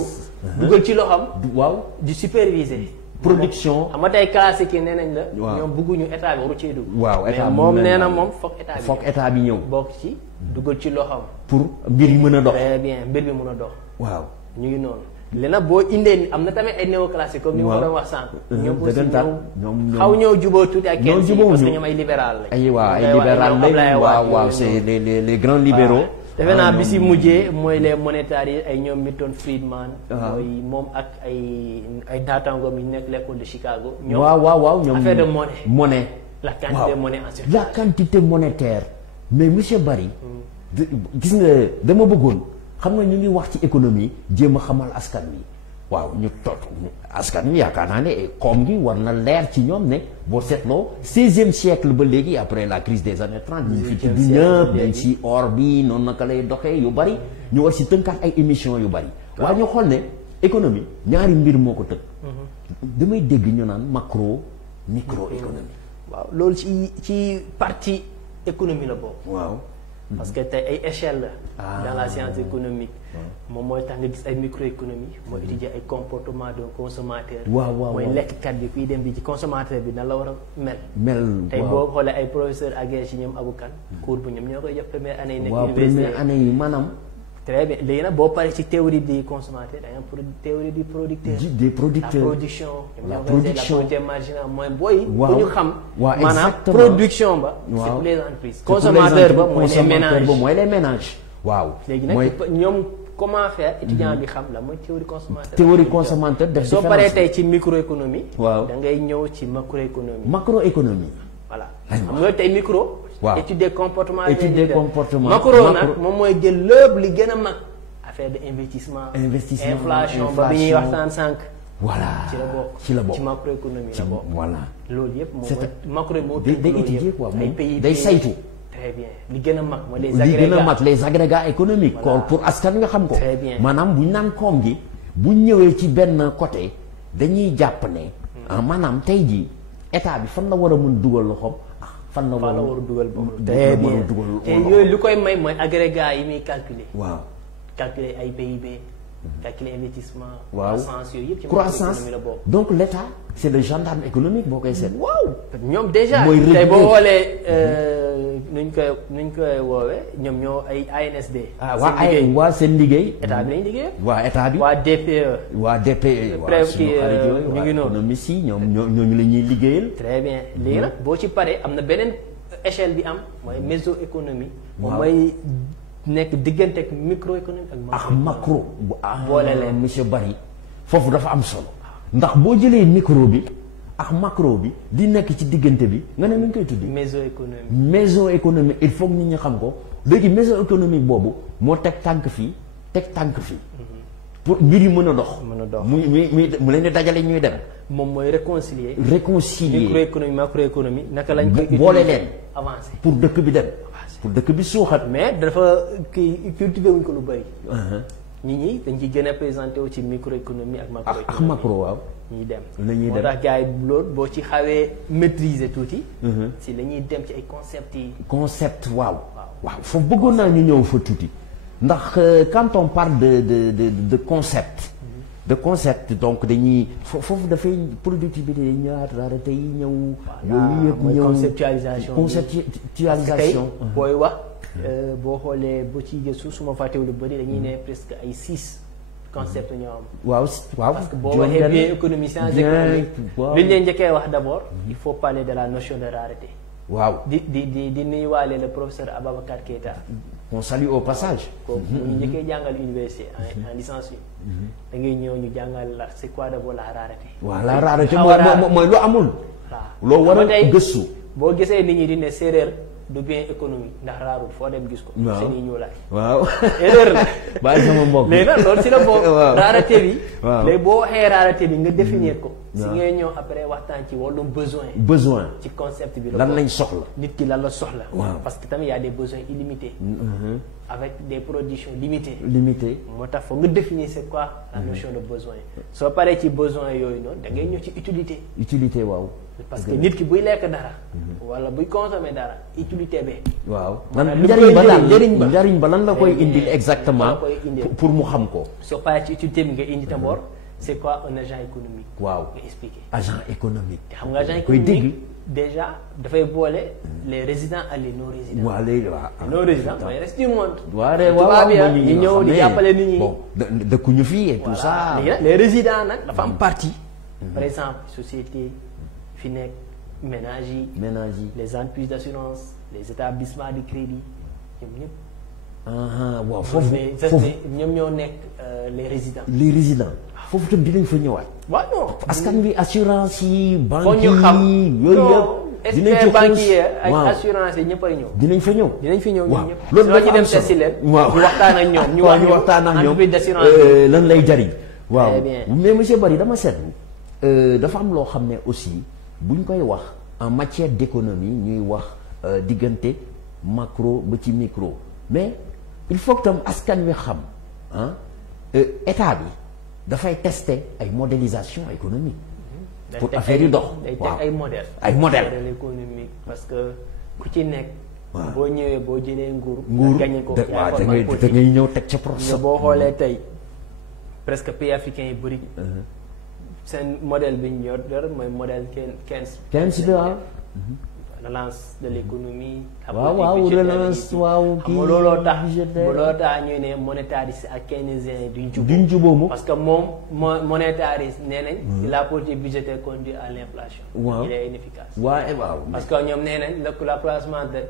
dugal ci loxam. waaw di superviser. production xam nga tey classique yi nee nañ la. ñoom bëgguñu état bi waru cee dugg. waaw état mais moom nee na moom foog état bi ñëw. bokk ci dugal ci loxam. pour mbir yi mën a dox. très bien mbir bi mën a dox. waaw ñu ngi noonu. léegi nag boo indee am na tamit ay néoclassique comme ni ma doon wax sànq. ñoom aussi ñoom xaw ñëw jubóo tuuti ak kenn si parce que ñoom ay libéral lañ. ay libéral lañ waaw c'est les grands libéraux. defe naa bi si mujjee mooy les monétaires ay ñoom Milton Friedman. mooy moom ak ay naataangoom yi nekk l'école de Chicago. ñoom waaw ñoom affaire de monnaie. la quantité monnaie en circulation. la quantité monétaire mais monsieur Barry. gis nga dama bëggoon xam nga ñu ngi wax ci économie jéem a xamal askan wi waaw ñu toog askan wi yaakaar naa ne koom gi war na leer ci ñoom ne boo seetloo 16e siècle ba léegi après la crise des années 30 ñu fi tudd ñëpp dañ si or bi noonu naka lay doxee yu bari ñu war si tënkaat ay émissions yu bari waaye ñu xool ne économie ñaari mbir moo ko tënk damay dégg ñu naan macro micro économie waaw loolu ci partie économie la boobu waaw parce que tey ay échelle la dans la science économique moom mooy tax nga gis ay microéconomie mooy étudier ay comportement de consommateur mooy lekkkat bi kuy dem bi ci consommateur bi nan la war a mel tey boo xoolee ay professeur agrégé ci ñoom abukan cours bu ñoom ñoo koy jox première année yi nekk université première année yi maanaam très bien léegi nag boo paree ci théorie des consommateurs da nga am théorie du producteur des producteurs la production la marginale mooy booy bu ñu xam maanaam production ba c'est pour les entreprises consommateur ba mooy les ménages waaw léegi nag ñoom comment faire étudiant bi xam la mooy théorie consommateur def soo paree tey ci microéconomie waaw da ngay ñëw ci macroéconomie voilà xam nga tey micro étude des comportements macro nag moom mooy jël lépp li gën a mag affaire de investissement inflation ba bi ñuy waxtaan sànq voilà ci la bokk ci macroéconomie la bokk voilà loolu yëpp moom macro moo day étudier quoi moom day saytu très bien li gën a mag mooy les agrégats économiques pour askan nga xam ko très bien maanaam buñ naan koom gi buñ ñëwee ci benn côté dañuy jàpp ne maanaam tey jii état bi fan la war a mën dugal loxoom fan la war a dugal boobu très bien te yooyu lu koy may mooy agrégat yi muy calculer waaw calculer ay PIB calculer investissement croissance yooyu yëpp ci croissance la bokk donc l' état c' est le gendarme économique boo koy seet waaw ñoom déjà tey boo xoolee nuñ koy woowee ñoom ñoo ay ANSD waa seen liggéey état bi lañu liggéey waa état bi waa DPE waa suñu xarit yooyu ñu ngi noonu économiste yi ñooñu la ñuy liggéeyal très bien léegi nag boo ci paree am na beneen échelle bi am mooy mésoéconomie moom mooy nekk diggante ak microéconomie ak macro boole leen monsieur Barry foofu dafa am solo ndax boo jëlee micro bi ak macro bi di nekk ci diggante bi nga ne nu ñu koy tuddi mésoéconomie il faut que nit ñi xam ko léegi mésoéconomie boobu moo teg tànk fii pour mbir yi mën a dox mu leen di dajale ñuy dem moom mooy réconcilier microéconomie macroéconomie naka lañ koy boole leen avancer pour dëkk bi dem pour dëkk bi suuxat mais dafa kii cultivé wuñ ko lu bëri nit ñi dañ ci gën a présenté wu ci microéconomie ak macroéconomie ak macro waaw ñuy dem moo tax gars yi loolu boo ci xawee maîtriser tuuti si la ñuy dem ci ay concept waaw foofu bëggoon naa ñu ñëw fa tuuti ndax quand on parle de concept de concept donc dañuy foofu dafay productivité yi ñëwaat rareté yi ñëw yooyu yëpp ñëw conceptualisation booy wax boo xoolee boo ci gëstu su ma fàttewu lu bëri dañuy ne presque ay 6 concept ñoo am waaw parce que boo waxee bien économie science économique li ñu leen njëkkee wax d'abord il faut parler de la notion de rareté waaw di nuyuwaale le professeur Ababacar Keita on salue au passage kooku ñu njëkkee jàngal université en licence yi da ngay ñëw ñu jàngal la c'est quoi d'abord la rareté waaw la rareté mooy lu amul loo war a gëstu boo gisee nit ñi di ne séeréer du bien économique ndax raarul foo dem gis ko seen i ñuulaay waaw erreur la bàyyi sama mbokk léegi nag loolu si la bokk rareté bi léegi boo waxee rareté bi nga définir ko si ngay ñëw après waxtaan ci wàllum besoin ci concept bi lan lañ soxla nit ki lan la soxla parce que tamit y a des besoins illimités avec des productions limitées moo tax foog nga définir c'est quoi la notion de besoin soo paree ci besoin yooyu noonu da ngay ñëw ci utilité waaw parce que nit ki buy lekk dara wala buy consommer dara utilité be waaw njariñ ba lan la koy indil exactement pour mu xam ko soo paree ci utilité bi nga indi d'abord c'est quoi un agent économique waaw nga expliquer agent économique te xam nga agent économique déjà dafay boole les résidents ak les non résidents waaw léegi non résidents mooy reste du monde waaw ñu ñëw di jàppale nit ñi dëkkuñu fii et tout ça léegi nag les résidents nag dafa am partie par exemple société fi nekk ménages yi les entreprises d'assurance les établissements de crédit ñoom ñëpp waaw foofu ñoom ñoo nekk les résidents foofu tam dinañ fa ñëwaat waaw non askan bi assurance yi banque yi yooyu yëpp dinañ ci banquier ak assurance yi ñëpp ay ñëw dinañ fa ñëw ñoom ñëpp loolu ñu dem seet si leen waaw ñu waxtaan ak ñoom ñu waxtaan ak ñoom entreprise d'assurance lan lay jariñ waaw bien mais monsieur Barry dama seetlu dafa am loo xam ne aussi buñ koy wax en matière d'économie ñuy wax diggante macro ba ci micro mais il faut que tam askan wi xam état bi dafay tester ay modélisation économique pour affaire yi dox day teg ay modèle économique parce que ku ci nekk boo ñëwee boo jëlee nguur gagné ko waaw da ngay ñëw teg ca projet. boo xoolee tey presque pays africains yi bëri seen modèle bi ñu yor mooy modèle Keynes bi waaw. relance de l'économie. waaw relance waaw. kii looloo tax ñuy ne monétariste ak keynésien duñ jubóo parce que moom monétariste nee nañ. la politique budgétaire conduit à l'inflation. waaw il est inefficace. waaw parce que ñoom nee nañ l'accroissement de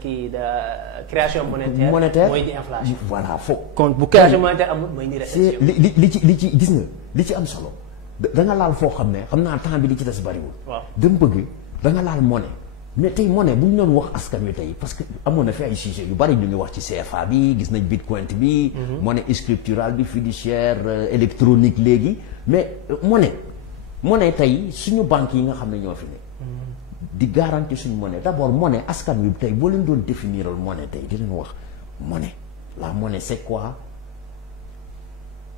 création monétaire. mooy di inflation. voilà foog. kon bu création monétaire amul mooy di récession. li ci gis nga li ci am solo da nga laal foo xam ne xam naa temps bi li ci des bariwul. waaw dama bëgg da nga laal monnaie. mais tey monnaie bu ñu doon wax askan wi tey parce que amoon na fi ay sujets yu bari ñu ngi wax ci CFA bi gis nañ bitcoin bi. monnaie scripturale bi fiduciaire électronique léegi mais monnaie tey suñu banques yi nga xam ne ñoo fi ne. di garantie suñu monnaie d'abord monnaie askan wi tey boo leen doon définiral monnaie tey di leen wax monnaie la monnaie c'est quoi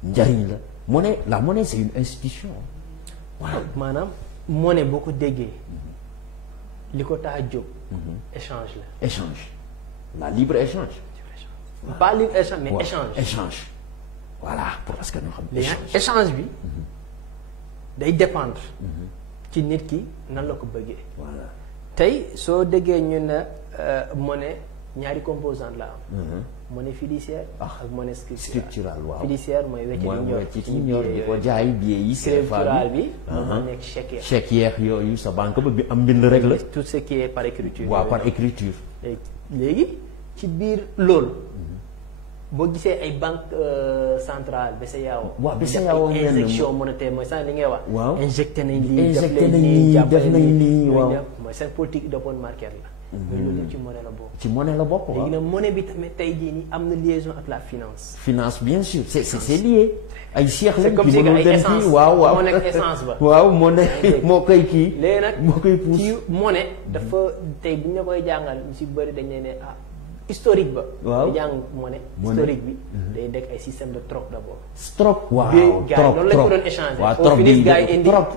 njariñ la monnaie c'est une institution. waaw maanaam monnaie boo ko déggee. li ko tax a jóg. échange la. échange la libre échange. pas libre échange mais échange. voilà pour parce que ñu xam. échange bi day dépendre. ci nit ki nan la ko bëggee. voilà tey soo déggee ñu ne monnaie ñaari composante la am. monnaie fiduciaire. ak monnaie scripturale waaw. fiduciaire mooy wecc ci ñor di ko jaay billet yi. scripturale bi. moo nekk chèque yeex yooyu sa banque ba bi am mbind rek la. tout ce qui est par écriture. waaw par écriture. léegi ci biir loolu. boo gisee ay banque centrale BCEAO. waaw BCEAO def injection monétaire mooy sax li ngay wax. waaw injecté nañ lii def nañ lii waaw. mooy seen politique d'open market la. mais loolu yëpp ci monnaie la bokk. ci monnaie la bokk waaw. léegi nag monnaie bi tamit tey jii nii am na liaison ak la finance. finance bien sûr c'est lié. ay cheikh lañ comme si ay essence waaw moo nekk essence ba. waaw monnaie moo koy kii. léegi nag moo koy pousse ci monnaie dafa tey bu ñu la koy jàngal ñu si bëri dañ ne historique ba. waaw da jàng monnaie historique bi. day dekk ay système de troc d'abord. troc waaw troc noonu lañ ko doon échanger. waaw troc bi indi troc.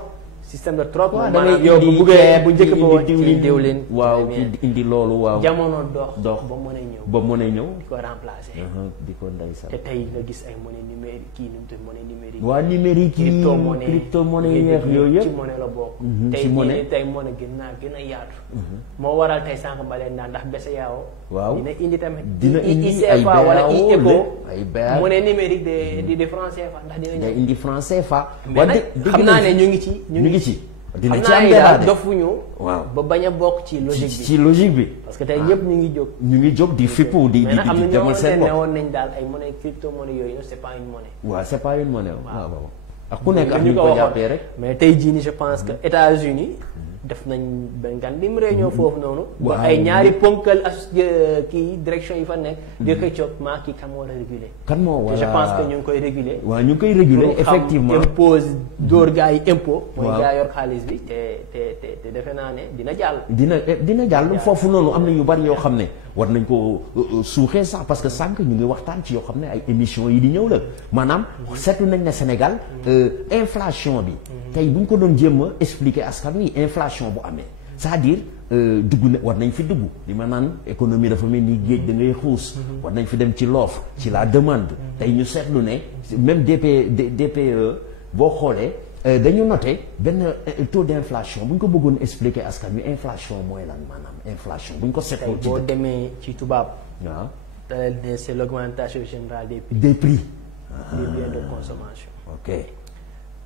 système de troc. waaw maanaam yow bu bëggee bu njëkk ba woon ci diwlin. waaw indi loolu waaw. jamono dox ba monnaie ñëw. di ko remplacer. di ko ndeysaan. te tey nga gis ay monnaie numérique kii nu mu tudd monnaie numérique. waa numérique yi crypto-monnaie yeex yooyu yëpp ci monnaie la bokk. tey jii tey monnaie gën a yaatu. moo waral tey sànq ma leen naan ndax BCEAO. waaw dina indi tamit. dina indi ay CFA wala IECO ay BA monnaie numérique de franc CFA ndax dina ñëw. day indi franc CFA. mais nag xam naa ne ñu ngi ci. dina ci am daal dofuñu. waaw ba bañ a bokk ci logique bi ci logique bi. parce que tey ñëpp ñu ngi jóg. ñu ngi jóg di fippu di mais nag am na demal seen bopp. ne woon nañ daal ay monnaie crypto monnaie yooyu c'est pas une monnaie. waaw c'est pas une monnaie waaw. ak ku nekk ak ñu ko jàppee rek. mais tey jii nii je pense que États-Unis def nañ benn gan dim réunion foofu noonu. ba ay ñaari ponkal kii direction yi fa nekk. di xëccoog maa kii kan moo war a réguler. kan moo war a je pense que ñu ngi koy réguler. waaw ñu ngi koy réguler effectivement pour xam impose dóor gars yi impôt. mooy gars yor xaalis bi te defe naa ne dina jàll. dina jàll foofu noonu am na yu bari yoo xam ne war nañ ko suuxee sax parce que sànq ñu ngi waxtaan ci yoo xam ne ay émissions yi di ñëw la maanaam seetlu nañ ne Sénégal inflation bi. tey bu ñu ko doon jéem a expliquer askan wi inflation bu amee c'est-à-dire dugg na war nañ fi dugg li ma naan économie dafa mel ni géej da ngay xuus. war nañ fi dem ci l'offre ci la demande. tey ñu seetlu ne même DPE boo xoolee dañu noté benn taux d'inflation bu ñu ko bëggoon expliquer askan wi inflation mooy lan maanaam inflation bu ñu ko seetloo. ci boo demee ci tubaab. waaw c'est l'augmentation générale des prix. des biens de consommation. ok.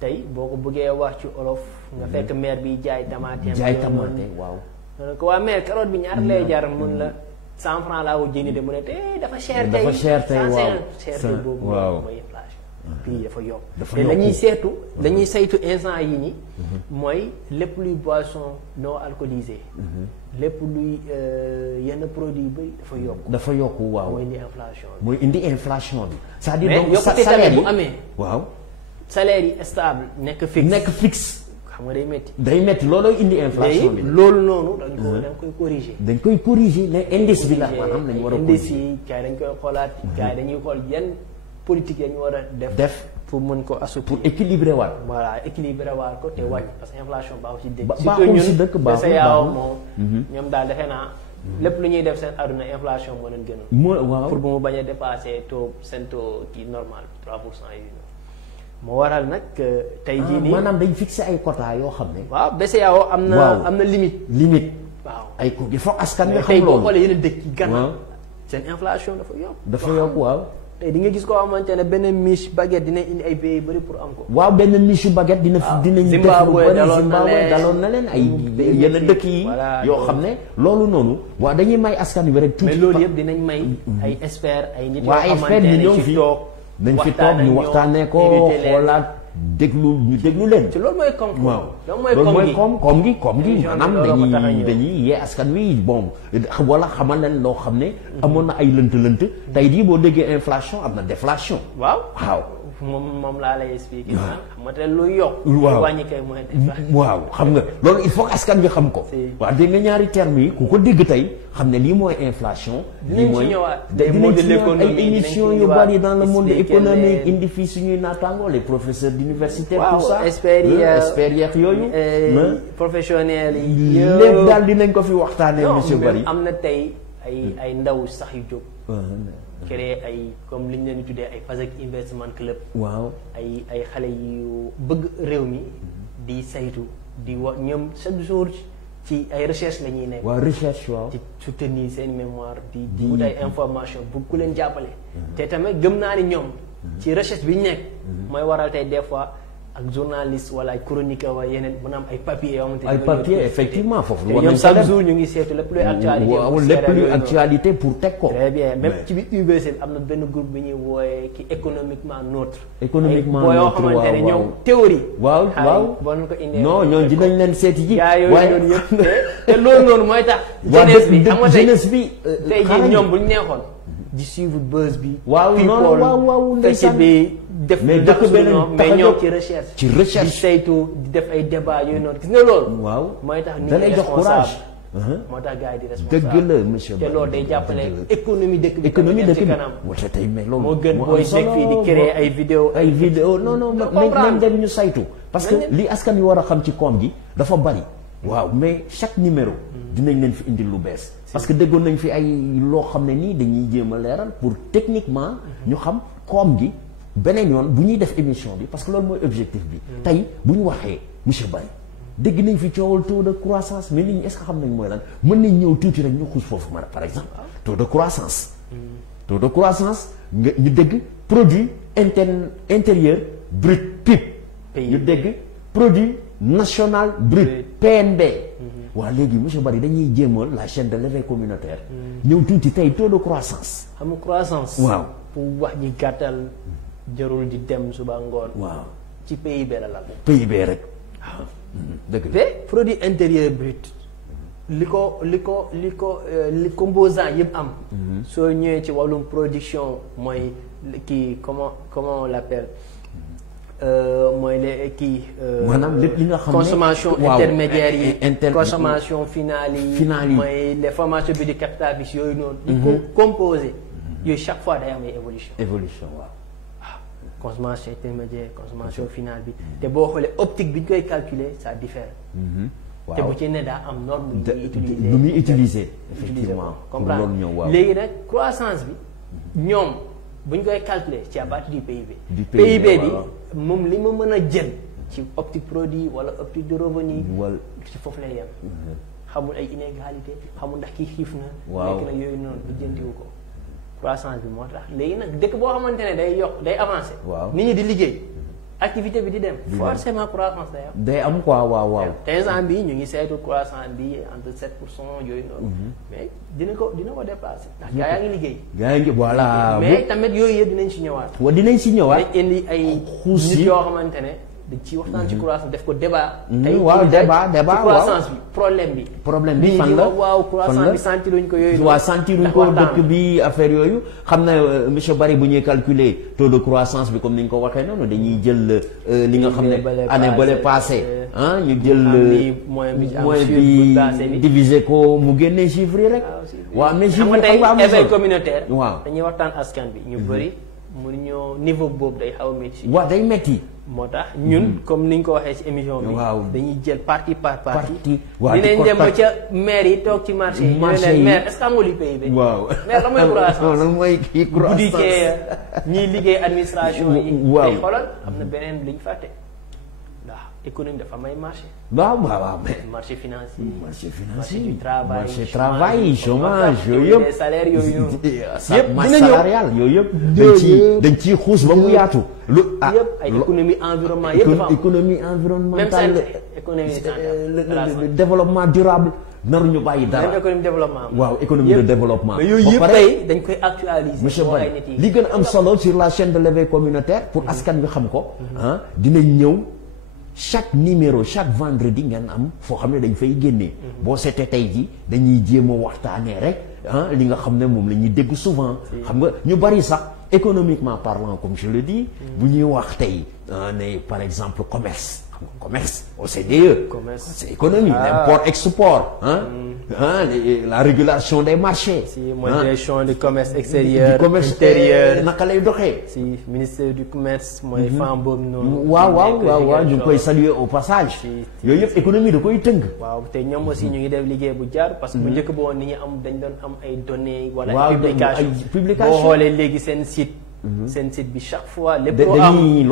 tey boo ko bëggee wax ci olof. nga fekk maire bi jaay tamaate. waaw. donc waa maire carotte bi ñaar lay jar mun la 100 francs laa ko jëndi de mu ne tey dafa cher tey. dafa cher tey waaw cher boobu mooy inflation. prix dafa yokk. dafa te dañuy saytu instant yi ni mooy lépp luy boisson non alcoolisée. lépp luy yenn produit yu bëri dafa yokk. dafa yokk waaw mooy indi inflation bi. mooy indi inflation bi. c'est-à-dire mais donc yokkute salaire tamit yi bu amee. waaw. salaire yi stable nekk fixe. xam nga day métti. day métti looloo indi inflation bi. loolu noonu dañ koy corriger. dañ koy corriger ne indice bi la maanaam dañu war a indice yi gars yi dañ koy xoolaat. gars yi dañuy xool yan politique yi ñu war a def. pour mën ko assouplir. pour équilibrer waat. voilà équilibrer waat ko te wàññi parce que inflation baaxul ci dëkk. baaxul ci dëkk baaxul surtout ñun moom. ñoom daal defe naa lépp lu ñuy def seen àdduna inflation moo leen gënal. waaw pour bu mu bañ a dépasser seen taux kii normal 3% yi. moo waral nag tey jii nii maanaam dañ fixé ay quota yoo xam ne. waaw BCEAO am na limite. waaw ay ko il faut askan nga xam tey boo loolu. xoolee yeneen dëkk yi Ghana seen inflation dafa yokk. dafa yokk waaw. tey di nga gis koo xamante ne benn miche baguette dina indi ay billets yu bëri pour am ko. waaw benn miche baguette dinañ Zimbabwe daloon na leen ay yenn dëkk yi yoo xam ne loolu noonu waaw dañuy may askan wi rek tuuti. mais loolu yëpp dinañ may ay experts ay nit yoo waa expert xamante yi ne ñëw ci fi toog dañ fi toog ñu waxtaanee ko xoolaat ñu déglu leen. ci loolu mooy koom-koom. waaw loolu mooy koom gi maanaam dañuy yee askan wi bon wala xamal leen loo xam ne. amoon na ay lënt-lënt. tey jii boo déggee inflation am na déflation. waaw. moom laa lay expliquer. xam nga lu yokk. waaw wàññi kay mooy waaw xam nga loolu il faut que askan bi xam ko. waaw dégg nga ñaari termes yi ku ko dégg tey xam ne lii mooy inflation. lii mooy dinañ ci ñëwaat ay émissions yu bari dans le monde économique indi fii suñuy naataango les professeurs d'université. tout ça experts yeex yooyu. professionnels yi. lépp daal dinañ ko fi waxtaanee monsieur Barry. am na tey ay ndaw sax yu jóg. créer ay comme li ñu leen di tuddee ay Pazak investment club. waaw ay xale yu bëgg réew mi di saytu di wax ñoom chaque jour ci ay recherche la ñuy nekk. waaw recherche waaw. ci soutenir seen mémoire di wut ay information bu ku leen jàppale. te tamit gëm naa ni ñoom. ci recherche bi ñu nekk. mooy waral tey des fois ak journaliste wala ay chroniqueur wala yeneen mën a am ay papiers yoo xamante ne. ay papiers effectivement foofu. war nañ chaque jour ñu ngi seetu lépp luy actualité. waaw lépp luy actualité pour teg ko. très bien même ci biir UBC am na benn groupe bi ñuy wooyee ki économiquement neutre. économiquement neutre yoo xamante ne ñoom théorie. waaw boo leen ko indee. non ñooñu dinañ leen seeti ji. waaye yooyu yëpp te loolu noonu mooy tax. jeunesse bi xam nga jeunesse bi. tey jii ñoom bu ñu neexoon. di suivre buzz bi. waaw non waaw ndeysaan bi def mais dëkk beneen mais ñoom ci recherche. ci di saytu di def ay débat yooyu noonu gis nga loolu. waaw mooy tax nit da lay jox courage. moo tax gars yi di responsable. dëgg la monsieur te loolu day jàppale économie dëkk bi. économie dëkk bi kanam. wala tey mais loolu. moo gën booy nekk fii di créer ay vidéo non nañ dem ñu saytu. parce que li askan wi war a xam ci koom gi dafa bari. waaw mais chaque numéro. dinañ leen fi indil lu bees. parce que déggoon nañ fi ay loo xam ne nii dañuy jéem a leeral pour techniquement ñu xam koom gi beneen yoon bu ñuy def émission bi parce que loolu mooy objectif bi. tey bu ñu waxee monsieur Barry dégg nañ fi coowal taux de croissance mais nit ñi est-ce que xam nañ mooy lan mën nañ ñëw tuuti rek ñu xuus foofu ma par exemple. taux de croissance. taux de croissance nga ñu dégg produit intérieur brut PIB. ñu dégg produit national brut PNB. waaw léegi monsieur Barry dañuy jéemal la chaîne de l'éveil communautaire. ñëw tuuti tey taux de croissance. xam nga croissance. waaw pour wax ji gàttal jarul di dem suba ngoon. waaw ci PIB la. PIB rek. waaw dëgg la te produit intérieur brut li composant yëpp am. soo ñëwee ci wàllum production mooy kii comment on l'appelle. mooy les kii. maanaam lépp li nga xam ne consommation intermédiaire yi. consommation finale yi. finale yi mooy les formations bi di capital bi yooyu noonu. di ko composé yooyu chaque fois day am ay évolution. évolution waaw. consommation intermédiaire consommation finale bi. te boo xoolee optique bi ñu koy calculer ça diffère. te bu ci ne daa am norme lu muy utiliser effectivement pour loolu ñëw waaw. léegi nag croissance bi ñoom bu ñu koy calculer ci à partir du PIB. PIB bi moom li ma mën a jël ci optique produit wala optique de revenu. ci foofu lay yem. xamul ay inégalité xamul ndax kii xiif na. waaw nekk nag yooyu noonu lijjantiwu ko. croissance bi moo tax léegi nag dëkk boo xamante ne day yokk day avancé. waaw nit ñi di liggéey. activité bi di dem. forcément croissance day am. day am quoi waaw. te instant bii ñu ngi saytu croissance bi entre 7% yooyu noonu. mais dina ko dépassé. ndax gaa yaa ngi liggéey. gaa ngi voilà. mais tamit yooyu yëpp dinañ si ñëwaat. waaw dinañ si ñëwaat. dañ indi ay nit yoo xamante ne dañ ci waxtaan ci croissance def ko débat. tey waaw débat ci croissance bi problème bi. fan la waaw croissance bi sentiruñ ko yooyu. waaw sentiruñ ko dëkk bi affaire yooyu. xam na monsieur Barry bu ñuy calculer taux de croissance bi comme ni ñu ko waxee noonu dañuy jël li nga xam ne année bële passé ñu jël moyen bi diviser ko mu génnee chiffres yi rek. waaw mais xam nga tey éveil communautaire. waaw dañuy waxtaan askan bi ñu bëri mënuñoo niveau boobu day xaw a métti. waaw day métti. moo tax ñun comme ni ñu ko waxee ci émission bi. waaw dañuy jël partie par partie. waaw dinañ dem ba ca maire yi toog ci marché yi. marché yi maire est-ce que amoo lu PIB. waaw maire la mooy croissance. non lan mooy kii croissance. bu dikkee ñiy liggéey administration yi. waaw tey xoolal am na beneen lu ñu fàtte. ndax économie dafa may marché. waaw waaw mais. marché financier. marché financier marché du travail. marché travail chômage yooyu yëpp. salaire yooyu yëpp masse salariale yooyu yëpp. dañ ciy xuus ba mu yaatu. lu yëpp ay économie environnement yëpp dafa am économie environnementale. même économie le développement durable. naruñu bàyyi dara même économie développement. waaw économie de développement. mais yooyu yëpp tey dañ koy actualiser. monsieur Bari li gën a am solo sur la chaîne de l'éveil communautaire pour askan bi xam ko. ah dinañ ñëw. chaque numéro chaque vendredi ngeen am foo xam ne dañ fay génnee. boo seetee tey ji dañuy jéem a waxtaanee rek ah li nga xam ne moom la ñuy dégg souvent. xam nga ñu bari sax économiquement parlant comme je le dis. bu ñuy wax tey ne par exemple commerce. commerce OCDE. commerce c'est économie. l'import export la régulation des marchés. si modération du commerce extérieur. du commerce intérieur naka lay doxee. si ministère du commerce. mooy femme boobu noonu. waaw ñu ngi koy saluer au passage. yooyu yëpp économie da koy tënk. waaw te ñoom aussi ñu ngi def liggéey bu jaar parce que bu njëkk boo nit ñi am dañ doon am ay données. wala ay publication boo xoolee léegi seen site. seen site bi chaque fois lépp lu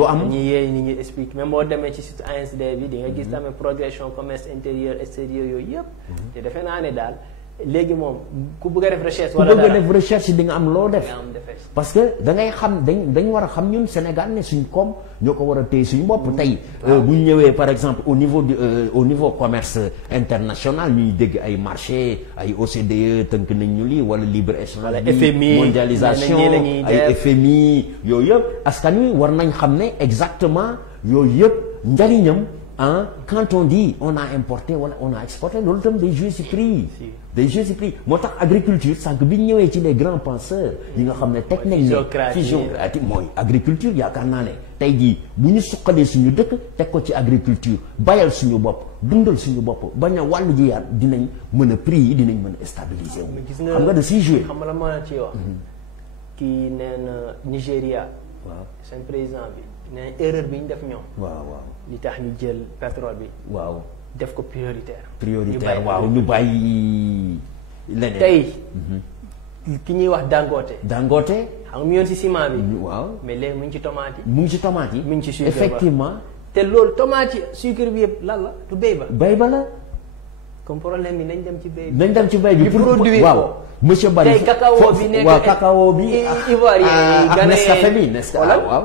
am dañuy yee nit ñi explique même boo demee ci site ANSD bi di nga gis tamit progression commerce intérieur extérieur yooyu yëpp. te defe naa ne daal léegi moom ku bëgg a def recherche. wala dara ku bëgg a def recherche di nga am loo def. defee parce que da ngay xam dañ war a xam ñun Sénégal ne suñ koom ñoo ko war a téye suñu bopp tey. bu ñu ñëwee par exemple au niveau commerce international ñuy dégg ay marché ay OCDE tënk nañ ñu lii wala libre échange. wala FMI mondialisation ay FMI yooyu yëpp askan wi war nañ xam ne exactement yooyu yëpp njariñam. quand on dit on a importé wala on a exporté loolu itam day jouer ci prix day jouer ci prix moo tax agriculture sànq bi ñu ñëwee ci les grands penseurs yi nga xam ne teg nañ ne physiocratie mooy agriculture yaakaar naa ne tey jii bu ñu suqalee suñu dëkk teg ko ci agriculture bayal suñu bopp dundal suñu bopp bañ a wàllu ji yaat dinañ mën a prix yi dinañ mën a stabiliser wu xam nga da ciy jouer xam nga la mën a ci wax kii nee na Nigéria waaw seen président bi nee erreur bi ñu def ñoom. waaw li tax ñu jël pétrole bi. waaw def ko prioritaire. waaw ñu bàyyi leneen. tey ki ñuy wax Dangote. Dangote. xam nga mu yoon ci ciment bi. waaw mais léegi mu ngi ci tomate yi. mu ngi ci tomate yi. mu ngi ci sucre effectivement. te loolu tomate yi sucre bi yëpp lan la du béy ba. béy ba la. comme problème bi nañ dem ci béy bi. nañ dem ci béy bi pour produire waaw. monsieur Bari tey cacao bi nekk waaw cacao bi. Ivoirien yi Nescafé bi Nescafé waaw.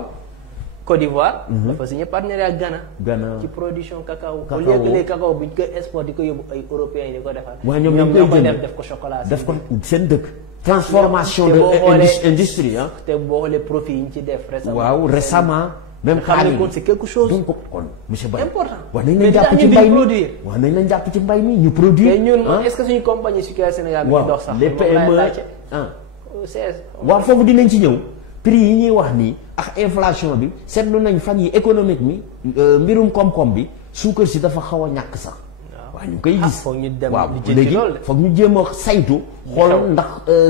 Côte d'Ivoire. dafa signé partenariat ak Ghana. ci production cacao. au lieu que les cacao bu ñu koy export di ko yóbbu ay européens yi di ko defar. waaw ñoom ñoo koy def ko chocolat. def ko seen dëkk. transformation de industrie ah. te boo xoolee profit yi ñu ci def. waaw récemment. même xam ne kon c'est quelque chose. donc kon monsieur Baye important. waaw nañ leen jàpp ci mbay mi waaw nañ leen jàpp ci mbay mi ñu produire. te ñun est-ce que suñu compagnie sucrière Sénégal bi dox sax. les PME waaw foofu dinañ ci ñëw. prix yi ñuy wax nii ak inflation bi seetlu nañ fan yi économique mi mbirum koom-koom bi suukar si dafa xaw a ñàkk sax. waaw ñu koy gis foog ñu dem waaw léegi foog ñu jéem a saytu. xool ndax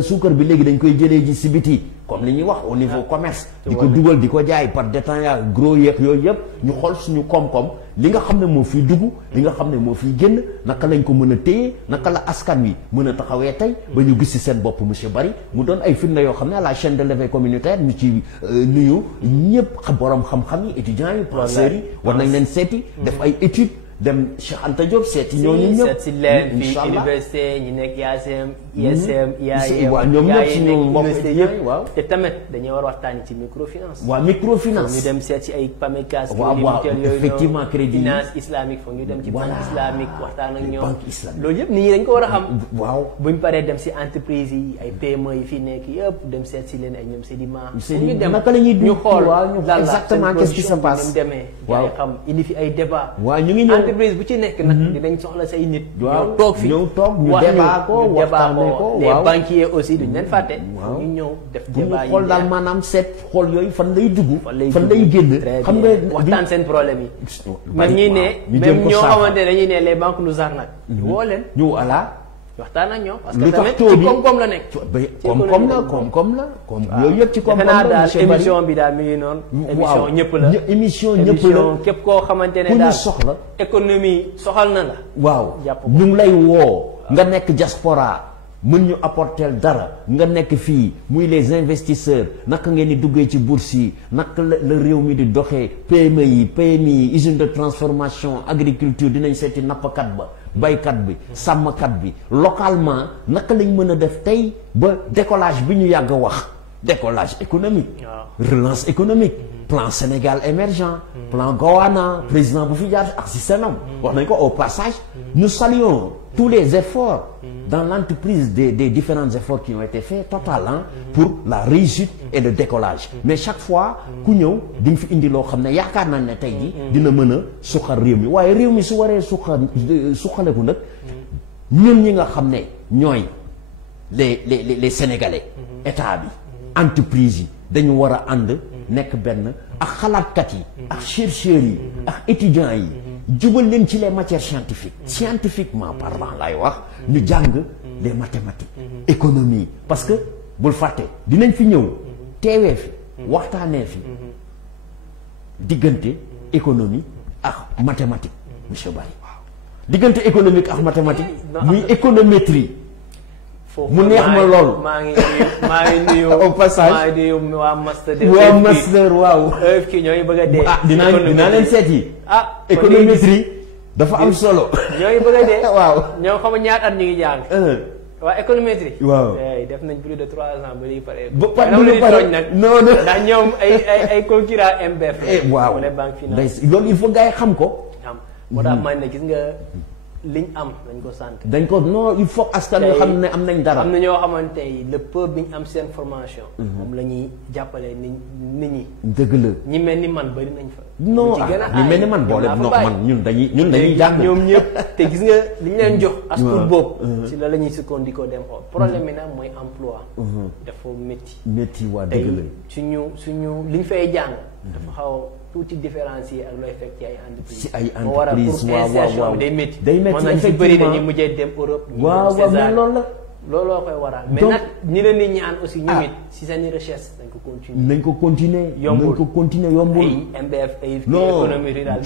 suukar bi léegi dañ koy jëlee ji si biti comme li ñuy wax au niveau commerce. di ko dugal di ko jaay par détaillant gros yeeg yooyu yëpp ñu xool suñu koom-koom li nga xam ne moo fiy dugg li nga xam ne moo fiy génn naka lañ ko mën a téye naka la askan wi mën a taxawee tey ba ñu gis ci seen bopp monsieur Bari mu doon ay firnde yoo xam ne à la chaîne de l'éveil communautaire ñu ci nuyu ñëpp borom xam-xam yi étudiants yi professeurs yi war nañ leen seeti def ay études dem Cheikh Anta Diop seeti ñooñu ñëpp seet si leen fii université ñi nekk IASM ISM IAM waaw ñoom ñëpp suñu mbokk université yëpp waaw te tamit dañuy war a waxtaani ci microfinance waaw microfinance ñu dem seet si ay PAMECAS waaw effectivement crédit finance islamique foog ñu dem ci banque islamique waxtaan ak ñoom banque islamique loolu yëpp nit ñi dañ ko war a xam waaw buñ paree dem si entreprise yi ay PME yi fii nekk yëpp dem seet si leen ay ñoom Sedima ñu dem naka la ñuy ñu xool exactement qu'est-ce qui se passe demee waaw xam indi fi ay débat waaw ñu ngi ñëw entreprise bu ci nekk nag dinañ soxla say nit. waaw toog fi ñëw toog ñu débat ko waxtaanee ko les banquiers aussi duñ leen fàtte. waaw ñu ñëw def débat yi xool daal maanaam seet xool yooyu fan lay dugg. fan lay génn xam nga waxtaan seen problème yi. man ñi ne même ñoo xamante ne dañuy ne les banques nous arnaquent. woo leen ñu voilà. waxtaan ak ñoom. parce lu que tax tamit taux ci bi koom-koom la nekk. koom-koom la yooyu yëpp ci koom-koom naa la daal monsieur Barry. émission bi daal mi ngi noonu. émission ñëpp la émission ñëpp la képp koo xamante ne ku ñu daal soxla. économie soxal na la. waaw jàpp ko. ñu ngi lay woo nga nekk diaspora mën ñu apporter dara nga nekk fii muy les investisseurs naka ngeen di duggee ci bourse yi naka la réew mi di doxee PME yi PMI yi usine de transformation agriculture dinañ seeti nappkat ba baykat bi sàmmkat bi localement naka lañ mën a def tey ba décollage bi ñu yàgg a wax décollage économique relance économique plan Sénégal émergent plan Gowana président bu fi jaar ak si senam wax nañ ko au passage nous saluons tous les efforts dans l'entreprise des différents efforts qui ont été faits total pour la réussite et le décollage mais chaque fois ku ñëw di nga fi indi loo xam ne yaakaar nañ ne tey ji dina mën a suqal réew mi waaye réew mi su waree suqaleku nag ñun ñi nga xam ne ñooy les sénégalais état bi entreprise yi dañu war a ànd nekk benn ak xalaatkat yi ak chercheurs yi ak étudiants yi jubal leen ci les matières scientifiquement parlant lay wax ñu jàng les mathématiques économie parce que bul fàtte dinañ fi ñëw teewee fi waxtaanee fi diggante économie ak mathématique monsieur Barry diggante économique ak mathématique muy économétrie mu neex ma lool maa ngi nuyu au passage maa ngi nuyu waa master waaw kii ñooy bëgg a dee. dinaa leen seeti. économétrie dafa am solo. ñooy bëgg a dee. waaw ñoo xam ñaata at ñu ngi jàng. waa économétrie. waaw def nañ plus de 3 ans ba léegi pare. ba pare nag. non ndax ñoom ay concurrent MBF. waaw wala banque finance. loolu il faut gars yi xam ko. moo tax man ne gis nga. liñ am dañ ko sant. dañ ko non il faut askan yoo xam ne am nañ dara. am na ñoo xamante ne le peuple bi ñu am seen formation. moom la ñuy jàppale nit ñi. dëgg la ñi mel ni man bari nañ fa. non ñi mel ni man boole non man ñun dañuy jàng. ñoom ñëpp te gis nga li ñu leen jox. as pour boobu. si la ñuy sukkandikoo dem xool. problème bi nag mooy emploi. dafa métti waa dëgg la suñu li ñu fay jàng. dafa xaw tuuti différencier ak looy fekk ci ay entreprise. ci ay entreprise waaw day métti. day métti effectivement ci bëri dañuy mujjee dem Europe. waaw mais loolu la. looloo koy waral. mais nag ñi leen di ñaan aussi ñoom it si seen recherche dañ ko continuer. nañ ko continuer yombul. ay MBF ay. non économie rurale.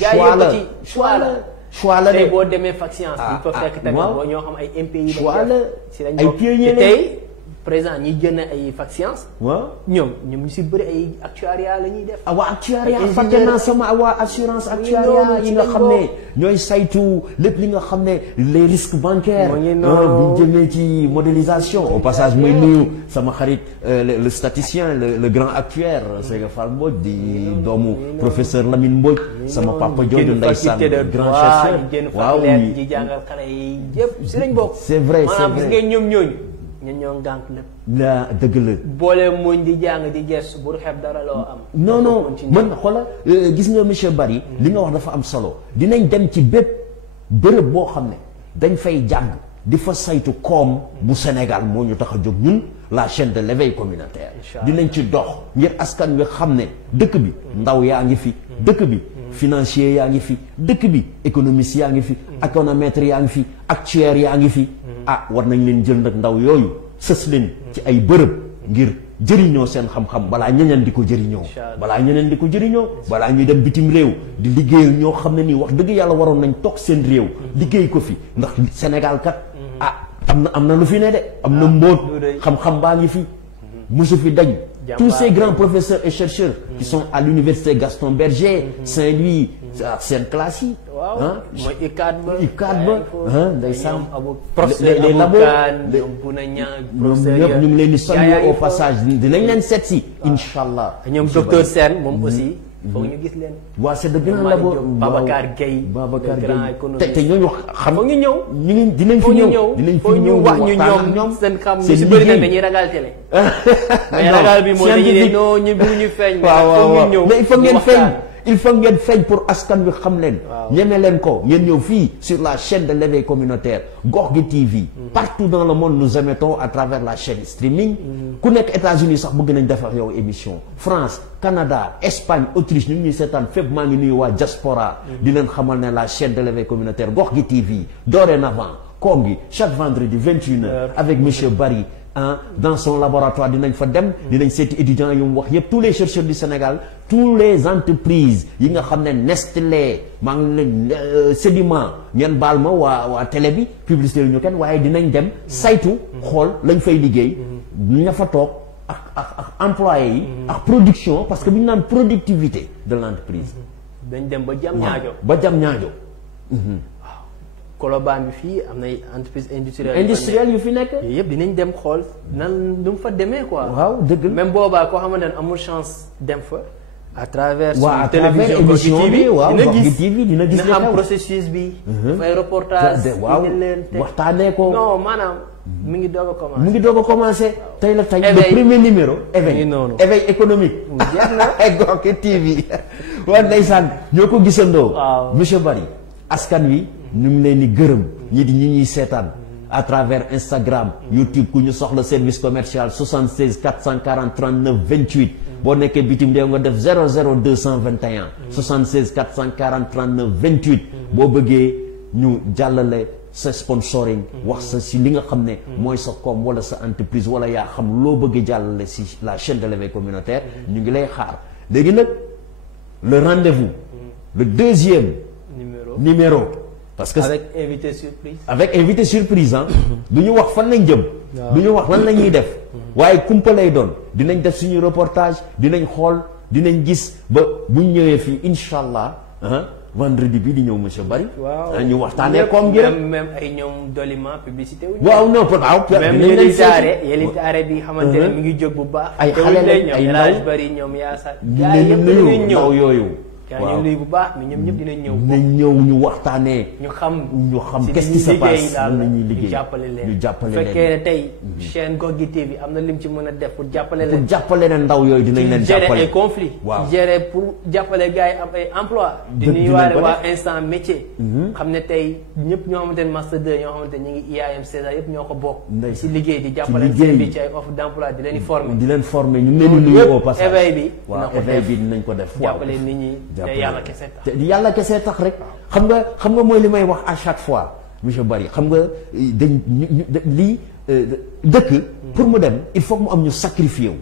choix la choix la tey boo demee fac science. bu fa fekk tamit boo ñoo xam ay MPI. choix la si lañ ay pionniers tey présent ñi jënd ay fac science. waaw ñoom ñu si bëri ay actuariat la ñuy def. waa actuariat fàtte naa sama waa assurance actuariat yi nga xam ne ñooy saytu lépp li nga xam ne les risques bancaires. bu ñu jëmee ci modélisation. au passage mooy nuyu sama xarit le statisticien le grand actuaire Sega Fall Mbodj di doomu professeur Lamine Mbodj. sama papa jooju ndeysaan grand chercheur. waaw ji jàngal xale yi yëpp si lañ bokk. c'est vrai maanaam gis ngeen ñoom ñooñu. ñun ñoo gànk lépp. la dëgg la. boole muñ di jàng di gestu bu xeeb dara loo am. non man xoola gis nga monsieur Barry li nga wax dafa am solo dinañ dem ci bépp bërëb boo xam ne dañ fay jàng di fa saytu koom bu Sénégal moo ñu tax a jóg ñun la chaîne de l'éveil communautaire. dinañ ci dox ngir askan wi xam ne dëkk bi ndaw yaa ngi fi dëkk bi. financier yaa ngi fi dëkk bi économiste yaa ngi fi économètre yaa ngi fi actuaire yaa ngi fi war nañ leen jël nag ndaw yooyu sës leen ci ay bërëb ngir jëriñoo seen xam-xam balaa ñeneen di ko jëriñoo balaa ñuy dem bitim réew di liggéeyal ñoo xam ne nii wax dëgg yàlla waroon nañ toog seen réew liggéey ko fi ndax Sénégal kat am na lu fi ne de am na mbóot xam-xam baa ngi fi musu fi dañ tous ces grands professeurs et chercheurs qui sont à l'université Gaston Berger Saint-Louis ak seen classe yi mooy ICAD ba ndeysaan les labos ñoom ñëpp ñu ngi leen di saluer au passage dinañ leen seet si inshallah ñoom docteur Sène moom aussi foog ñu gis leen waaw c'est de grands labos Babacar Gueye te ñooñu xam foog ñu ñëw dinañ fi ñëw wax ñu ñoom seen xam ñu si bëri na dañuy ragal télé mais ragal bi mooy dañuy non ñu bu ñu feeñ waaw mais il faut ngeen feeñ pour askan wi xam leen ñeme leen ko ngeen ñëw fii sur la chaîne de l'éveil communautaire Gox gi TV partout dans le monde nous émettons à travers la chaîne streaming ku nekk États-Unis sax bëgg nañ defar yow émission France Canada Espagne Autriche ñu ngi ñuy seetaan fépp maa ngi nuyu waa diaspora di leen xamal ne la chaîne de l'éveil communautaire Gox gi TV dorénavant koom gi chaque vendredi 21h avec monsieur Barry dans son laboratoire dinañ fa dem dinañ seeti étudiants yu mu wax yëpp tous les chercheurs du Sénégal tous les entreprises yi nga xam ne Nestlé maa ngi leen Sédiment ngeen baal ma waa télé bi publicité yu ñu kenn waaye dinañ dem saytu xool lañ fay liggéey ña fa toog ak employés yi ak production parce que bu ñu naan productivité de l'entreprise dañ dem ba jam ñaajo Colobane bi fii am na entreprise industrielle yu fi nekk yooyu yëpp dinañ dem xool nan lu mu fa demee quoi. waaw dëgg même boobaa koo xamante ne amul chance dem fa. à travers à travers émission bi waaw dina gis xam processus bi. fay reportage. waaw waxtaanee ko. non maanaam mi ngi doog a commencé. mu ngi doog a commencé tey la tey le premier numéro. éveil économique. jeex na Gox TV. waaw ndeysaan ñoo ko gisandoo. waaw monsieur Barry askan wi. ñu ngi leen di gërëm ñi di ñuy seetaan à travers Instagram YouTube ku ñu soxla service commercial 76 440 39 28 boo nekkee bitim réew nga def 00 221 76 440 39 28 boo bëggee ñu jàllale sa sponsoring wax sa si li nga xam ne mooy sa com wala sa entreprise wala yaa xam loo bëgg jàllale si la chaîne de l'éveil communautaire ñu ngi lay xaar léegi nag le rendez-vous le deuxième numéro parce que avec invité surprise. avec invité surprise du ñu wax fan lañ jëm. du ñu wax lan la ñuy def. waaye kumpa lay doon dinañ def suñu reportage dinañ xool dinañ gis ba buñ ñëwee fii incha allah vendredi bi di ñëw monsieur Barry. waaw ñu waxtaanee koom gi rek même ay ñoom doliment publicité wu. waaw non waaw. même yelitaare bi xamante ne mi ngi jóg bu baax. ay xale lañ ay ndaw Barry ñoom Yaasa. gaa yëpp dinañ ñëw yooyu. waaw ñu nuyu bu baax mais ñoom ñëpp dinañ ñëw. dinañ ñëw ñu waxtaanee. ñu xam qu'est-ce qui se passe lan la ñuy liggéey ñu jàppale leen ñu jàppale leen. bu fekkee ne tey chaîne Gox TV am na lim ci mën a def pour jàppale leen. pour jàppale leen ndaw yooyu dinañ leen jàppale. gérer ay conflits. waaw gérer pour jàppale gars yi am ay emploi di nuyuwaale waa instant métier. xam ne tey ñëpp ñoo xamante ne master 2 ñoo xamante ne ñu ngi IAM César yëpp ñoo ko bokk. si liggéey di jàppale seen bi ci ay offre d'emploi di leen di former. di leen former ñu ngi leen di nuyu au passage. éveil bi éveil bi dinañ ko def. jàppale nit ñi te yàlla kese tax. yàlla kese tax rek xam nga mooy li may wax à chaque fois monsieur Barry xam nga dañ lii dëkk pour mu dem il faut que mu am ñu sacrifié wu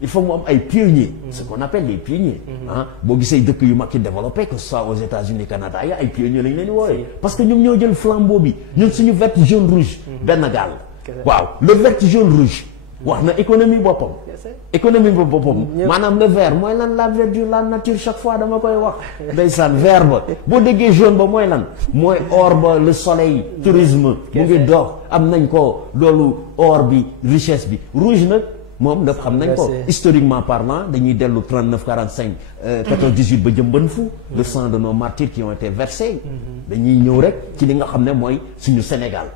il faut que mu am ay pionniers ce qu'on appelle les pionniers boo gisee dëkk yu mag yi développé que ce soit aux États-Unis Canada ya ay pionniers lañ leen di woowee parce que ñoom ñoo jël flambeau bi ñun suñu vert jaune rouge benn gaal waaw le vert jaune rouge wax na économie boppam économie boppam maanaam le vert mooy lan la verdure la nature chaque fois dama koy wax ndeysaan vert ba boo déggee jaune ba mooy lan mooy or ba le soleil tourisme mu ngi dox am nañ ko loolu or bi richesse bi rouge nag moom lépp xam nañ ko historiquement parlant dañuy dellu 39 45 14 18 ba jëmban fu le sang de nos martyrs qui ont été versés dañuy ñëw rek ci li nga xam ne mooy suñu Sénégal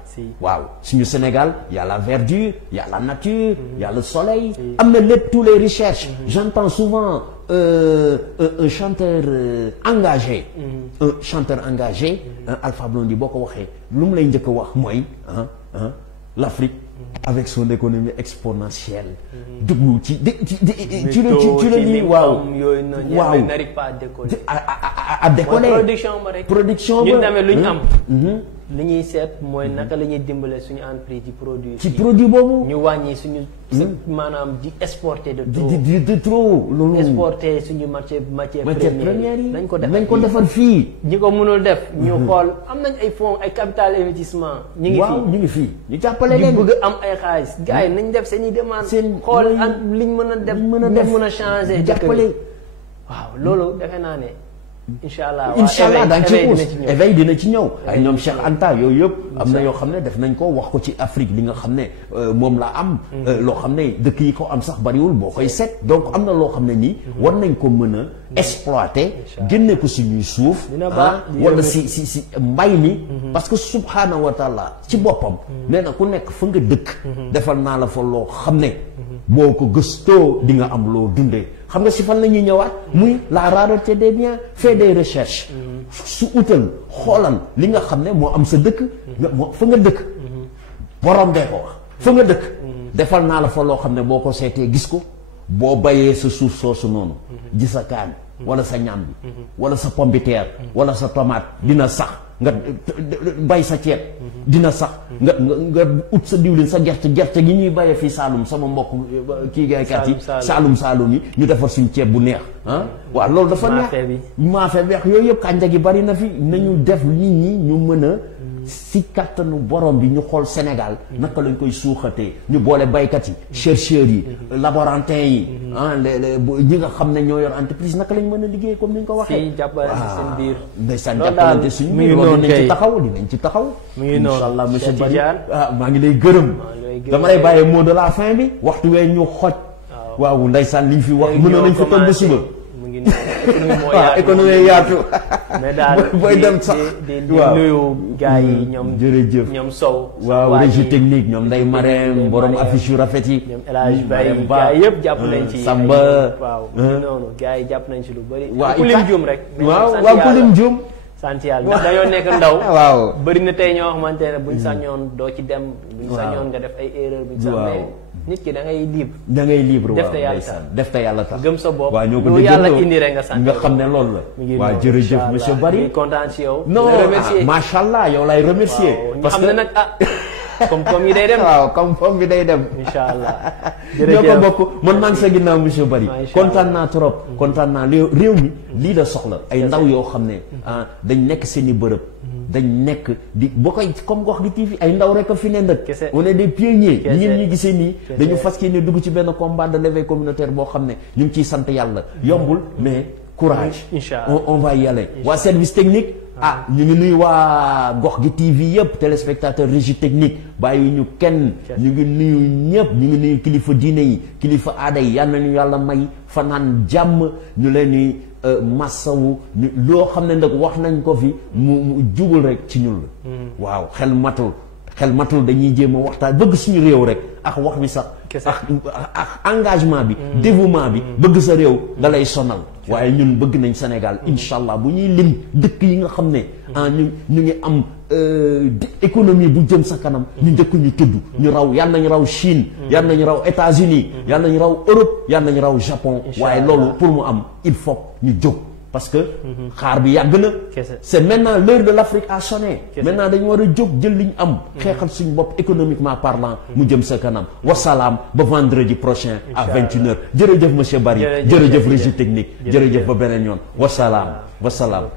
waaw suñu Sénégal y a la verdure y a la nature y a le soleil am na lépp tous les recherches j'entends souvent un chanteur engagé Alpha Blondy boo ko waxee lu mu lay njëkk a wax mooy l'Afrique avec son économie exponentielle dugg ci la nii waaw à décoller production ba ñun tamit lu ñu am li ñuy seet mooy naka la ñuy dimbale suñu entreprise ci produit ci produit boobu ñu wàññi suñu maanaam di exporter de trop loolu exporter suñu matière première yi nañ ko defar fii ñi ko mënul def ñu xool am nañ ay fonds ay capital investissement ñu ngi fii ñu jàppale leen ñu bëgg am ay xaalis gars yi nañ def seen i demande xool liñ mën a def mën a changer jàppale waaw loolu defe naa ne incha allah daañu ci xuus éveil dina ci ñëw ay ñoom Cheikh Anta yooyu yëpp am na yoo xam ne def nañ ko wax ko ci Afrique li nga xam ne moom la am loo xam ne dëkk yi ko am sax bariwul boo koy seet donc am na loo xam ne nii war nañ ko mën a exploiter génne ko suñuy suuf wala si mbay mi parce que subhaanahu wa taala ci boppam nee na ku nekk fa nga dëkk defal naa la fa loo xam ne boo ko gëstoo di nga am loo dundee xam nga si fan la ñuy ñëwaat muy la rareté des biens fait des recherches su utal xoolal li nga xam ne moo am sa dëkk moo fa nga dëkk borom dee ko wax fa nga dëkk defal naa la fa loo xam ne boo ko seetee gis ko boo bayee sa suuf soosu noonu ji sa kaan wala sa ñaam bi wala sa pomme de terre wala sa tomate dina sax nga bay sa ceeb dina sax nga ut sa diwlin sa gerte gi ñuy bayee fii Saalum sama mbokk kii gaykat yi Saalum yi ñu defar suñu ceeb bu neex ah waaw loolu dafa neex maafe weex yooyu yëpp kànja gi bari na fi nañu def nit ñi ñu mën a si kattanu borom bi ñu xool Sénégal naka lañ koy suuxatee ñu boole baykat yi chercheurs yi laborantins yi ñi nga xam ne ñoo yor entreprise naka lañ mën a liggéey comme ni ñu ko waxee seen biir ndeysaan jàppalante suñu biir loolu dinañ ci taxaw incha allah monsieur Bari maa ngi lay gërëm dama lay bàyyee mot de la fin bi waxtu wee ñu xoj waaw ndeysaan liñ fi wax mënoon nañ fa toog ba suba waaw économie yaatu mais daal booy dem sax di nuyu gars yi ñoom jërëjëf ñoom Sow waaw régie technique ñoom Ndeye Marème borom affiche yu rafet yi ñoom El Hadj Baye gars yëpp jàpp nañ ci Samba waaw noonu gars yi jàpp nañ ci lu bëri waaw ku lim juum rek waaw ku lim juum sant yàlla ndax dañoo nekk ndaw waaw bëri na tey ñoo xamante ne buñ sañoon doo ci dem buñ sañoon nga def ay erreur buñ sañ nit ki da ngay libre def te yàlla tax gëm sa bopp waaw ñoo ko lu yàlla indi rek nga sant nga xam ne loolu la waaw jërëjëf monsieur Bari kontaan ci yow non macha allah yow lay remercier parce que xam ne nag comme yi day dem waaw comme bi day dem incha allah ñoo ko bokk man maa ngi sa ginnaaw monsieur Bari kontaan naa trop kontaan naa réew mi lii la soxla ay ndaw yoo xam ne dañ nekk seeni bërëb dañ nekk di boo koy comme Gox gi TV ay ndaw rek a fi ne nag on est des pionniers ñi ngeen ñu gisee nii dañu fas yéene dugg ci benn combat de l'éveil communautaire boo xam ne ñu ngi ciy sant yàlla yombul mais courage on va y aller waa service technique ñu ngi nuyu waa Gox gi TV yëpp téléspectateur régie technique bàyyi ñu kenn ñu ngi nuyu ñëpp ñu ngi nuyu kilifa diine yi kilifa aada yi yal nañu yàlla may fanaan jàmm ñu leen di massawu loo xam ne nag wax nañ ko fi mu jugul rek ci ñun la waaw xel matul dañuy jéem a waxtaan bëgg suñu réew rek ak wax bi sax ak engagement bi dévouement bi bëgg sa réew da lay sonal waaye ñun bëgg nañ Sénégal incha allah bu ñuy lim dëkk yi nga xam ne ñu ngi am économie bu jëm sa kanam ñu njëkk ñu tudd ñu raw yal nañu raw Chine yal nañu raw États-Unis yal nañu raw Europe yal nañu raw Japon waaye loolu pour mu am il faut ñu jóg parce que xaar bi yàgg na c'est maintenant l'heure de l'Afrique a sonné maintenant dañu war a jóg jël li ñu am xeexal suñu bopp économiquement parlant mu jëm sa kanam wasalaam ba vendredi prochain à 21h jërëjëf monsieur Bari jërëjëf régie technique jërëjëf ba beneen yoon wasalaam